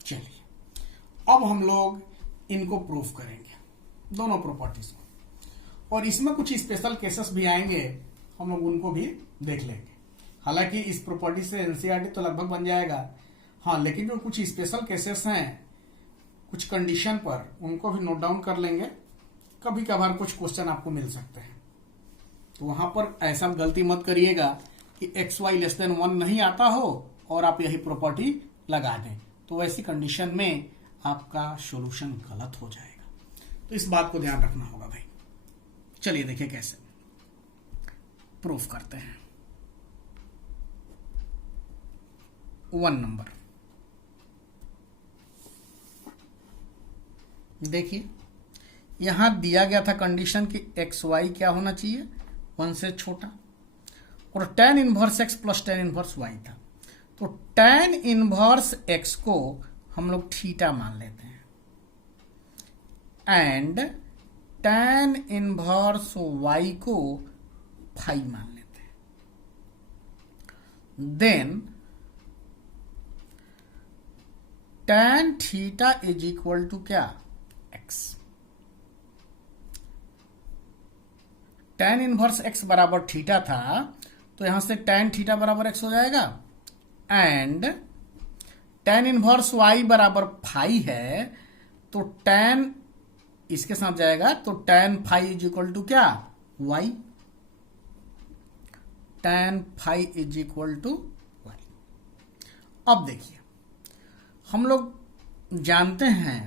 चलिए अब हम लोग इनको प्रूफ करेंगे, दोनों प्रॉपर्टीज को, और इसमें कुछ स्पेशल केसेस भी आएंगे, हम लोग उनको भी देख लेंगे। हालांकि इस प्रॉपर्टी से एनसीईआरटी तो लगभग बन जाएगा, हाँ, लेकिन जो कुछ स्पेशल केसेस हैं कुछ कंडीशन पर, उनको भी नोट डाउन कर लेंगे। कभी कभार कुछ क्वेश्चन आपको मिल सकते हैं, तो वहां पर ऐसा गलती मत करिएगा कि एक्स वाई लेस देन 1 नहीं आता हो और आप यही प्रॉपर्टी लगा दें, तो वैसी कंडीशन में आपका सॉल्यूशन गलत हो जाएगा। तो इस बात को ध्यान रखना होगा भाई। चलिए देखिए कैसे प्रूफ करते हैं। 1 नंबर देखिए, यहां दिया गया था कंडीशन कि एक्स वाई क्या होना चाहिए, 1 से छोटा, और tan inverse x plus tan inverse y था। तो tan इनवर्स x को हम लोग थीटा मान लेते हैं एंड tan इनवर्स y को फाई मान लेते हैं। Then tan theta is equal to क्या, x। tan इनवर्स x बराबर थीटा था, तो यहां से tan थीटा बराबर x हो जाएगा, एंड tan इनवर्स y बराबर फाई है, तो tan इसके साथ जाएगा, तो tan phi is equal to क्या, y। tan phi is equal to y। अब देखिए, हम लोग जानते हैं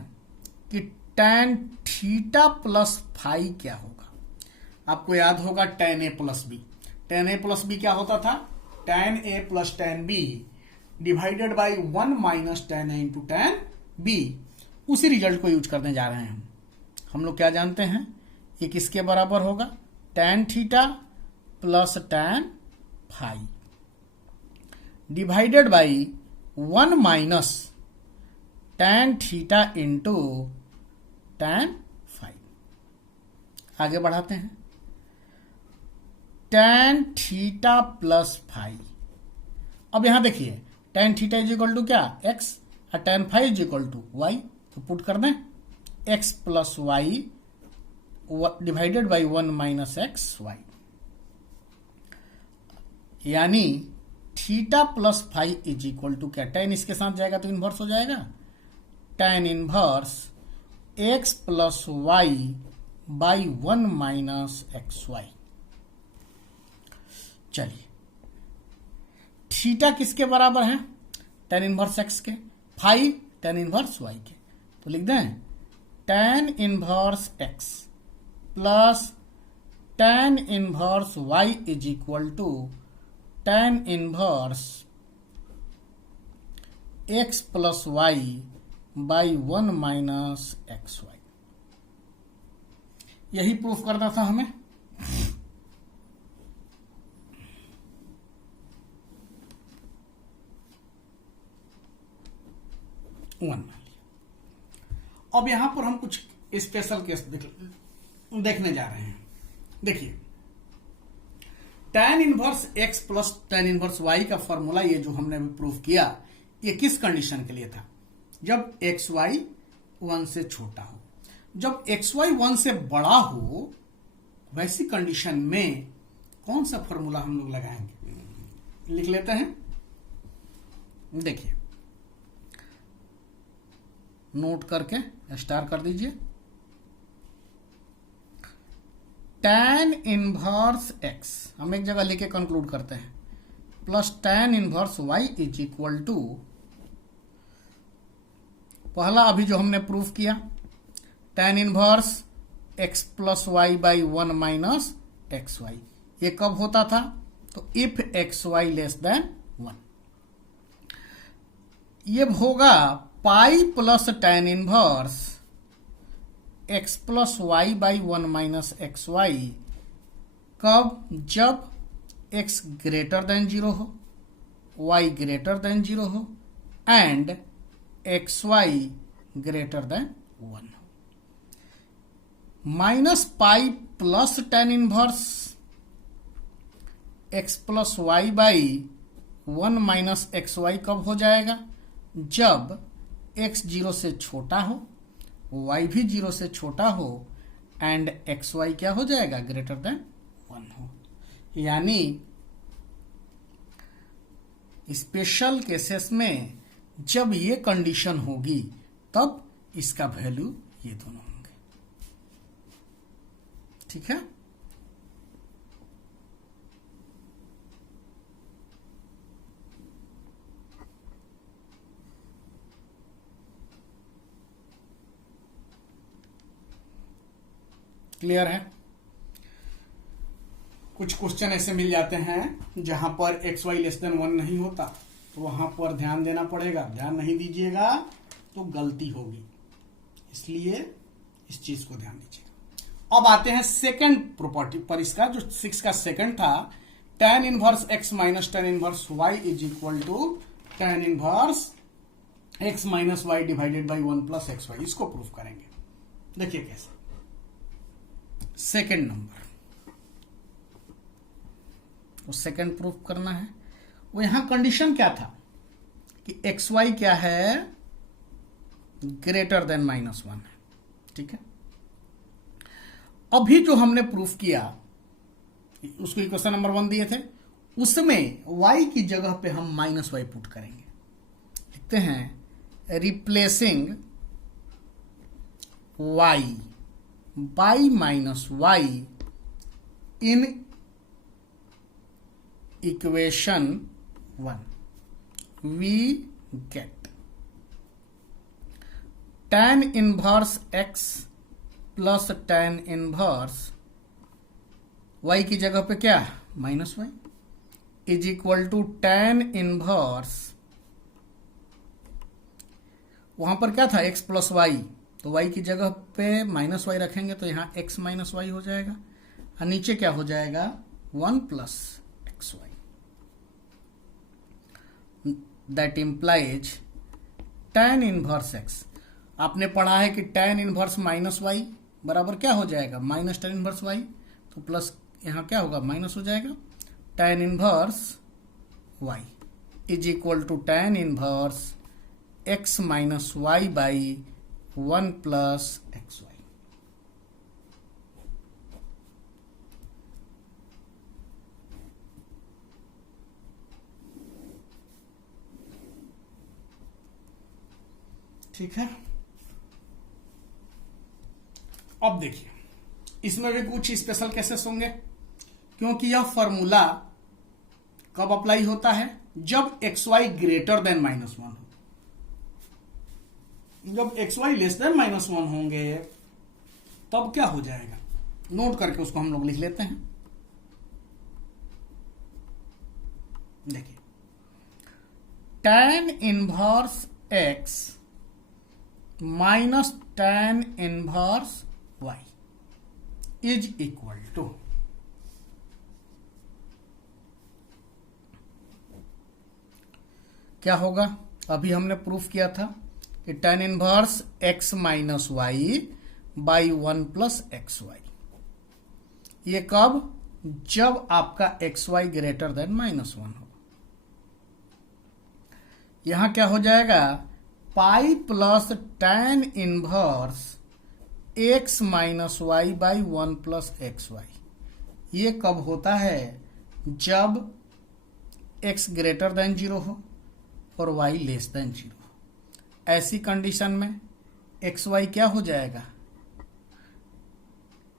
कि tan थीटा प्लस फाई क्या होगा। आपको याद होगा tan a plus b. tan a plus b क्या होता था, tan a plus tan b divided by 1 minus tan a into tan b। उसी रिजल्ट को यूज करने जा रहे हैं हम लोग क्या जानते हैं, ये किसके बराबर होगा, tan theta plus tan phi divided by 1 minus tan theta into tan आगे बढ़ाते हैं। tan theta plus phi. अब यहां देखिए tan theta is equal to क्या, x, और tan phi is equal to y। तो पुट कर दें x plus y divided by 1 minus x y, यानी theta plus phi is equal to क्या, tan इसके साथ जाएगा तो इनवर्स हो जाएगा, tan inverse x plus y by 1 minus x y. चलिए थीटा किसके बराबर है, tan इनवर्स x के, फाई tan इनवर्स y के। तो लिख दें tan inverse x plus tan inverse y is equal to tan inverse x plus y by 1 minus x y. यही प्रूफ करना था हमें। अब यहां पर हम कुछ स्पेशल केस देखने जा रहे हैं। देखिए tan inverse x plus tan inverse y का फॉर्मूला, ये जो हमने अभी प्रूफ किया, ये किस कंडीशन के लिए था, जब एक्स वाई 1 से छोटा हो। जब एक्स वाई 1 से बड़ा हो, वैसी कंडीशन में कौन सा फॉर्मूला हम लोग लगाएंगे, लिख लेते हैं। देखिए नोट करके स्टार कर दीजिए। tan इनवर्स x हम एक जगह लेके कंक्लूड करते हैं, plus tan inverse y is equal to, पहला अभी जो हमने प्रूफ किया, tan inverse x plus y by 1 minus x y. ये कब होता था, तो if x y less than 1। ये होगा pi plus tan inverse x plus y by 1 minus x y. कब, जब x ग्रेटर देन 0 हो, y ग्रेटर देन 0 हो, and x y greater than 1 हो। Minus pi plus tan inverse x plus y by 1 minus x y कब हो जाएगा, जब x 0 से छोटा हो, y भी 0 से छोटा हो, एंड एक्स वाई क्या हो जाएगा, ग्रेटर देन 1 हो। यानी स्पेशल केसेस में जब ये कंडीशन होगी, तब इसका वैल्यू ये दोनों होंगे। ठीक है, क्लियर है। कुछ क्वेश्चन ऐसे मिल जाते हैं जहां पर एक्स वाई लेस देन 1 नहीं होता, तो वहां पर ध्यान देना पड़ेगा। ध्यान नहीं दीजिएगा तो गलती होगी, इसलिए इस चीज को ध्यान दीजिएगा। अब आते हैं सेकंड प्रॉपर्टी पर। इसका जो 6 का सेकंड था, tan inverse x minus tan inverse y is equal to tan inverse x minus y divided by 1 plus x y. इसको प्रूफ करेंगे। देखिए कैसे। सेकंड नंबर, तो सेकंड प्रूफ करना है। वो यहां कंडीशन क्या था कि एक्स वाई क्या है, ग्रेटर देन -1 है। ठीक है, अभी जो हमने प्रूफ किया, उसको इक्वेशन नंबर 1 दिए थे, उसमें y की जगह पे हम -y पुट करेंगे। लिखते हैं replacing y by -y in equation 1, we get tan inverse x plus tan inverse y की जगह पे क्या, -y is equal to tan inverse, वहां पर क्या था, x प्लस वाई, तो y की जगह पे -y रखेंगे तो यहां x माइनस वाई हो जाएगा, और नीचे क्या हो जाएगा, 1 plus x y. That implies tan inverse x। आपने पढ़ा है कि tan इनवर्स -y बराबर क्या हो जाएगा, माइनस tan इनवर्स वाई, तो प्लस यहाँ क्या होगा, माइनस हो जाएगा, tan inverse y is equal to tan inverse x minus y by 1 plus x y. ठीक है। अब देखिए इसमें भी कुछ स्पेशल केसेस होंगे, क्योंकि यह फॉर्मूला कब अप्लाई होता है, जब एक्स वाई ग्रेटर देन -1 हो। जब एक्स वाई लेस देन -1 होंगे तब क्या हो जाएगा, नोट करके उसको हम लोग लिख लेते हैं। देखिए tan inverse x minus tan inverse y is equal to, क्या होगा, अभी हमने प्रूफ किया था कि tan inverse x minus y by 1 plus x y. ये कब, जब आपका एक्स वाई ग्रेटर देन -1 हो। यहां क्या हो जाएगा, pi plus tan inverse x minus y by 1 plus x y. ये कब होता है, जब x ग्रेटर देन 0 हो और y लेस देन 0 हो। ऐसी कंडीशन में एक्स वाई क्या हो जाएगा,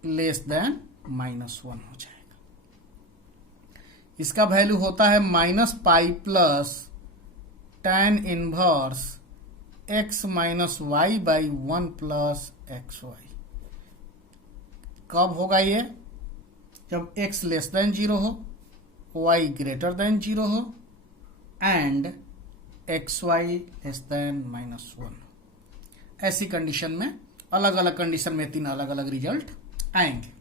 लेस देन -1 हो जाएगा। इसका वैल्यू होता है minus pi plus tan inverse x minus y by 1 plus x y. कब होगा ये, जब x लेस देन 0 हो, y ग्रेटर देन 0 हो and x y less than -1। ऐसी कंडीशन में, अलग अलग कंडीशन में 3 अलग अलग रिजल्ट आएंगे।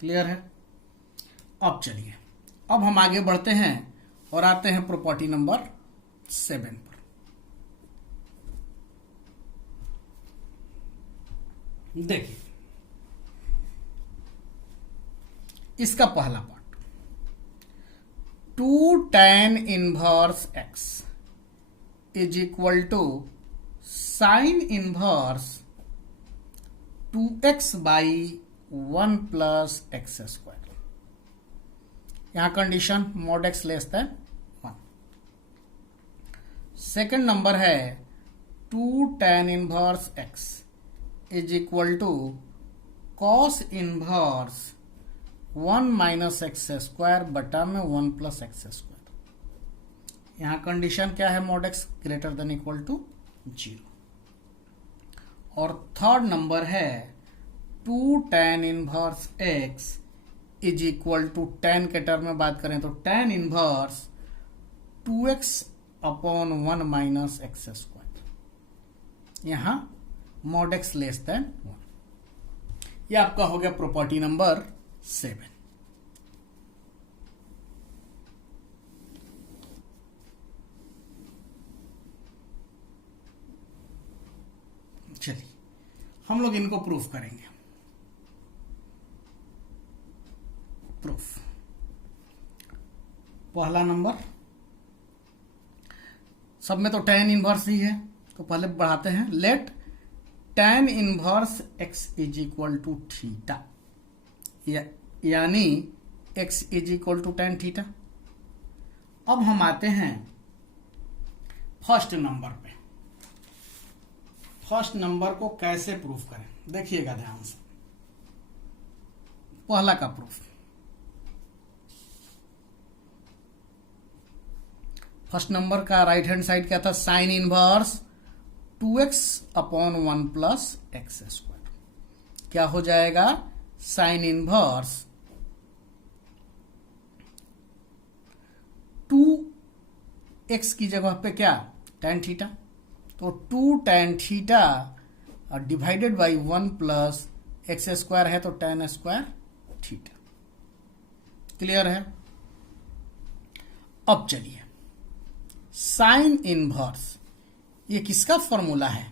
क्लियर है। अब चलिए, अब हम आगे बढ़ते हैं और आते हैं प्रॉपर्टी नंबर 7 पर। देखिए इसका पहला part, 2 tan inverse x is equal to sine inverse 2x by 1 plus x square. यहां condition mod x less than 1। Second number है 2 tan inverse x is equal to cos inverse 1 minus x square बटा में 1 plus x square. यहां condition क्या है, mod x greater than equal to 0। और third number है 2 tan inverse x is equal to, tan के term में बात करें तो tan inverse 2x upon 1 minus x square. यहां मॉड x लेस देन 1। यह आपका हो गया प्रॉपर्टी नंबर 7। चलिए हम लोग इनको प्रूफ करेंगे। प्रूफ, पहला नंबर, सब में तो tan इनवर्स ही है तो पहले बढ़ाते हैं। Let tan inverse x is equal to theta, यानी x is equal to tan theta. अब हम आते हैं फर्स्ट नंबर पे। फर्स्ट नंबर को कैसे प्रूफ करें, देखिएगा ध्यान से। पहला का प्रूफ, फर्स्ट नंबर का राइट हैंड साइड क्या था, sine inverse 2x upon 1 plus x square. क्या हो जाएगा, साइन इनवर्स 2x की जगह पे क्या, tan थीटा, तो 2 tan theta divided by 1 plus x square है तो tan स्क्वायर थीटा। क्लियर है। अब चलिए, साइन इनवर्स, ये किसका फॉर्मूला है?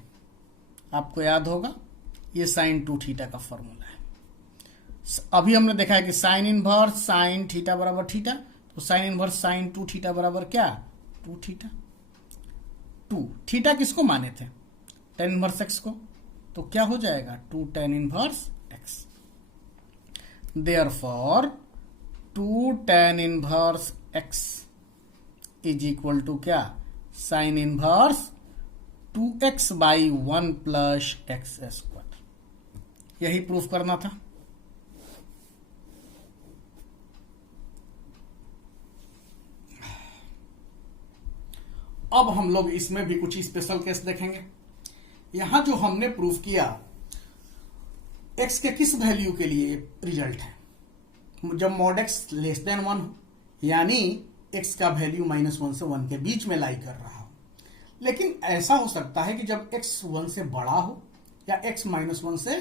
आपको याद होगा, ये साइन 2 थीटा का फॉर्मूला है। अभी हमने देखा है कि साइन इनवर्स साइन थीटा बराबर थीटा, तो साइन इनवर्स साइन 2 थीटा बराबर क्या? 2 थीटा। 2 थीटा किसको माने थे? टेन इनवर्स एक्स को, तो क्या हो जाएगा? 2 tan inverse x. Therefore 2 tan inverse x is equal to क्या? Sine inverse 2x by 1 plus x square. यही प्रूफ करना था। अब हम लोग इसमें भी कुछ स्पेशल केस देखेंगे। यहां जो हमने प्रूफ किया, x के किस वैल्यू के लिए रिजल्ट है? जब मॉड x लेस देन 1 हो, यानी x का वैल्यू -1 से 1 के बीच में लाई कर रहा हो। लेकिन ऐसा हो सकता है कि जब x 1 से बड़ा हो या x -1 से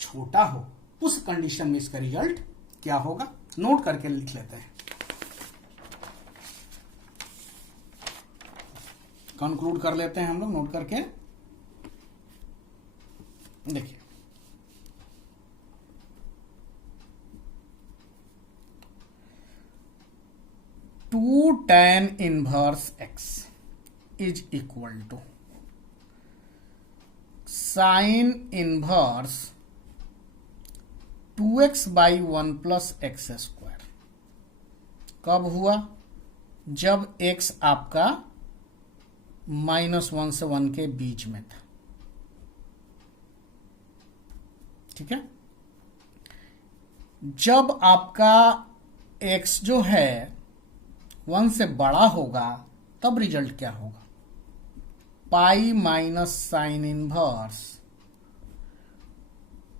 छोटा हो, उस कंडीशन में इसका रिजल्ट क्या होगा? नोट करके लिख लेते हैं, कंक्लूड कर लेते हैं हम लोग नोट करके। देखिए, two tan inverse x is equal to sine inverse 2x by 1 plus x square. कब हुआ? जब x आपका -1 से 1 के बीच में था। ठीक है, जब आपका x जो है 1 से बड़ा होगा, तब रिजल्ट क्या होगा? Pi minus sine inverse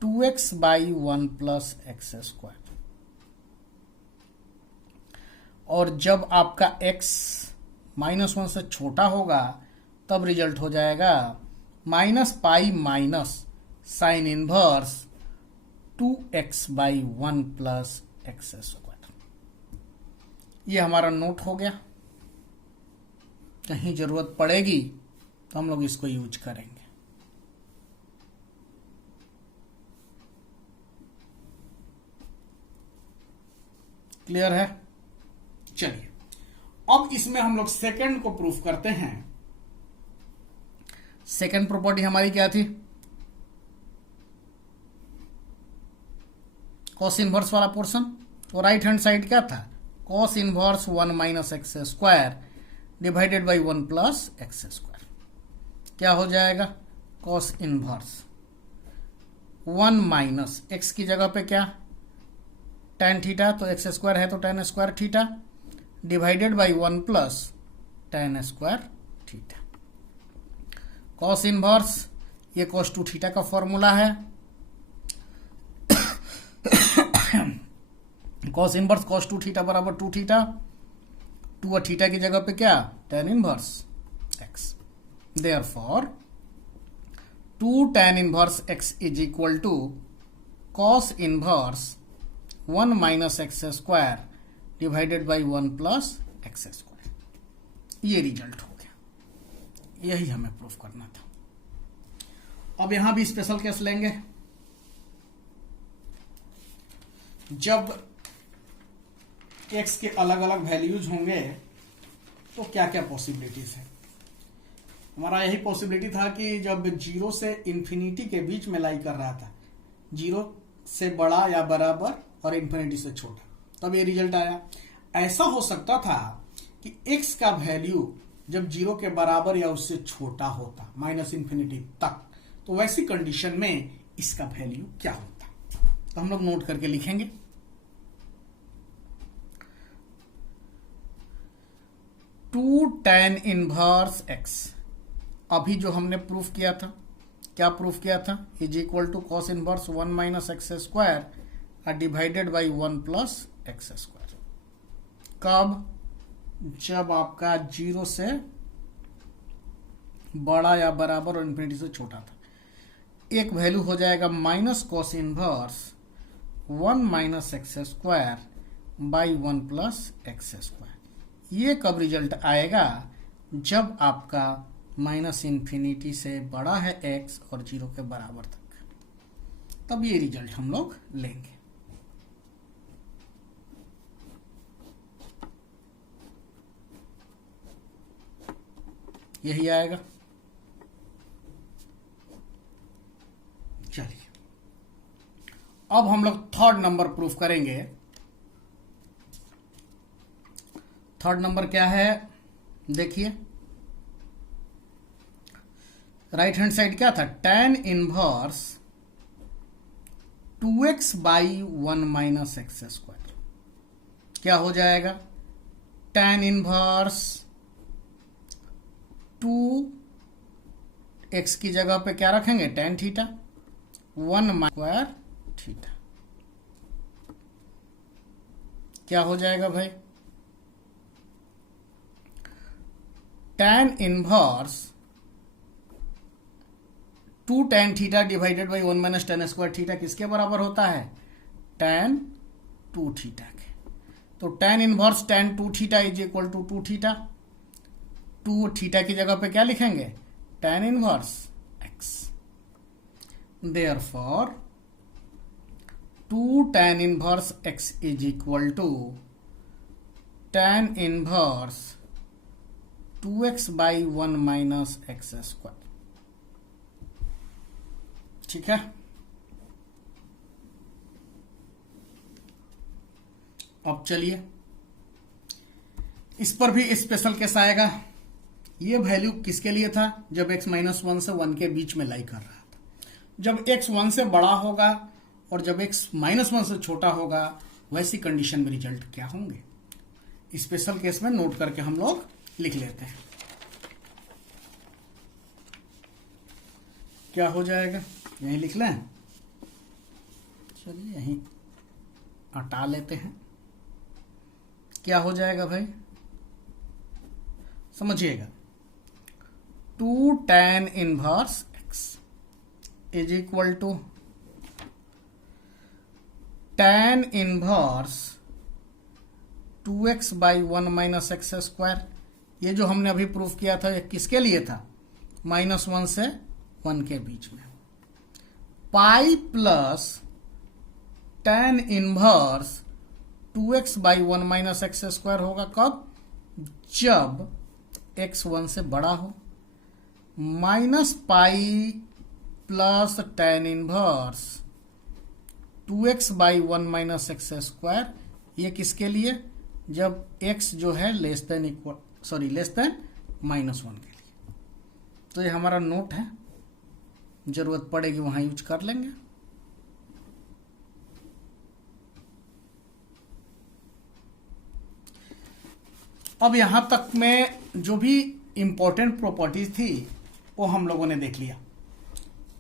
2x by 1 plus x square. और जब आपका x -1 से छोटा होगा, तब रिजल्ट हो जाएगा minus pi minus sine inverse 2x by 1 plus x square. ये हमारा नोट हो गया। कहीं जरूरत पड़ेगी तो हम लोग इसको यूज करेंगे। क्लियर है? चलिए, अब इसमें हम लोग सेकंड को प्रूफ करते हैं। सेकंड प्रॉपर्टी हमारी क्या थी? कॉस इनवर्स वाला पोर्शन। तो राइट हैंड साइड क्या था? Cos inverse 1 minus x square divided by 1 plus x square. क्या हो जाएगा? कॉस इनवर्स 1 माइनस एक्स की जगह पे क्या? टेन थीटा, तो एक्स स्क्वायर है तो ten square theta divided by 1 plus ten square theta. Cos inverse, ये कॉस 2 थीटा का फॉर्मूला है। कॉस इनवर्स कॉस 2 थीटा बराबर 2 थीटा, 2 और थीटा की जगह पे क्या? Tan inverse x. Therefore 2 tan inverse x is equal to cos inverse 1 minus x square divided by 1 plus x square. ये रिजल्ट हो गया। यही हमें प्रूफ करना था। अब यहां भी स्पेशल केस लेंगे। जब x के अलग अलग वैल्यूज होंगे तो क्या क्या पॉसिबिलिटीज है? हमारा यही पॉसिबिलिटी था कि जब 0 से इंफिनिटी के बीच में लाई कर रहा था, 0 से बड़ा या बराबर और इंफिनिटी से छोटा, तब ये रिजल्ट आया। ऐसा हो सकता था कि x का वैल्यू जब 0 के बराबर या उससे छोटा होता, माइनस इंफिनिटी तक, तो वैसी कंडीशन में इसका वैल्यू क्या होता? तो हम लोग नोट करके लिखेंगे। टू टेन इनवर्स एक्स, अभी जो हमने प्रूफ किया था, क्या प्रूफ किया था? Is equal to cos inverse 1 minus x square divided by 1 plus x square. कब? जब आपका 0 से बड़ा या बराबर और इंफिनिटी से छोटा था। एक वैल्यू हो जाएगा minus cos inverse 1 minus x square by 1 plus x square. ये कब रिजल्ट आएगा? जब आपका माइनस इन्फिनिटी से बड़ा है x और 0 के बराबर तक, तब ये रिजल्ट हम लोग लेंगे। यही आएगा। चलिए अब हम लोग थर्ड नंबर प्रूफ करेंगे। थर्ड नंबर क्या है? देखिए राइट हैंड साइड क्या था? tan inverse 2x by 1 minus x square. क्या हो जाएगा? tan इनवर्स 2x की जगह पे क्या रखेंगे? tan theta 1 square theta. क्या हो जाएगा भाई? tan inverse 2 tan theta divided by 1 minus tan square theta किसके बराबर होता है? tan 2 थीटा के। तो tan inverse tan 2 theta is equal to 2 theta. 2 theta की जगह पे क्या लिखेंगे? tan inverse x। Therefore 2 tan inverse x is equal to tan inverse 2x by 1 minus x square। ठीक है। अब चलिए इस पर भी स्पेशल केस आएगा। ये वैल्यू किसके लिए था? जब x -1 से 1 के बीच में लाई कर रहा था। जब x 1 से बड़ा होगा और जब x -1 से छोटा होगा, वैसी कंडीशन में रिजल्ट क्या होंगे? स्पेशल केस में नोट करके हम लोग लिख लेते हैं। क्या हो जाएगा? यहीं लिख लें। चलिए यहीं हटा लेते हैं। क्या हो जाएगा भाई? समझिएगा 2 tan inverse x is equal to tan inverse 2x by 1 minus x square. ये जो हमने अभी प्रूफ किया था, ये किसके लिए था? -1 से 1 के बीच में। पाई plus tan inverse 2x by 1 minus x square होगा कब? जब x 1 से बड़ा हो। Minus pi plus tan inverse 2x by 1 minus x square, ये किसके लिए? जब x जो है लेस देन -1 के लिए। तो ये हमारा नोट है, जरूरत पड़ेगी वहां यूज कर लेंगे। अब यहां तक में जो भी इंपॉर्टेंट प्रॉपर्टीज थी वो हम लोगों ने देख लिया।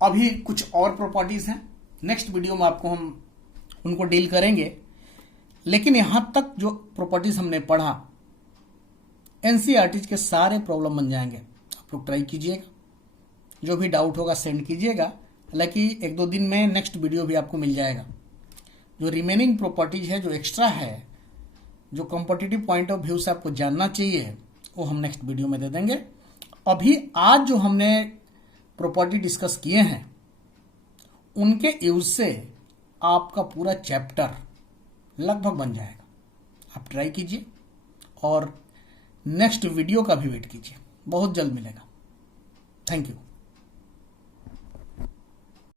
अभी कुछ और प्रॉपर्टीज हैं, नेक्स्ट वीडियो में आपको हम उनको डील करेंगे। लेकिन यहां तक जो प्रॉपर्टीज हमने पढ़ा, एनसीईआरटी के सारे प्रॉब्लम बन जाएंगे। आप लोग ट्राई कीजिएगा, जो भी डाउट होगा सेंड कीजिएगा। हालांकि 1-2 दिन में नेक्स्ट वीडियो भी आपको मिल जाएगा। जो रिमेनिंग प्रॉपर्टीज है, जो एक्स्ट्रा है, जो कॉम्पिटिटिव पॉइंट ऑफ व्यू से आपको जानना चाहिए, वो हम नेक्स्ट वीडियो में दे देंगे। अभी आज जो हमने प्रॉपर्टी डिस्कस किए हैं, उनके यूज से आपका पूरा चैप्टर लगभग बन जाएगा। आप ट्राई कीजिए और नेक्स्ट वीडियो का भी वेट कीजिए, बहुत जल्द मिलेगा। Thank you.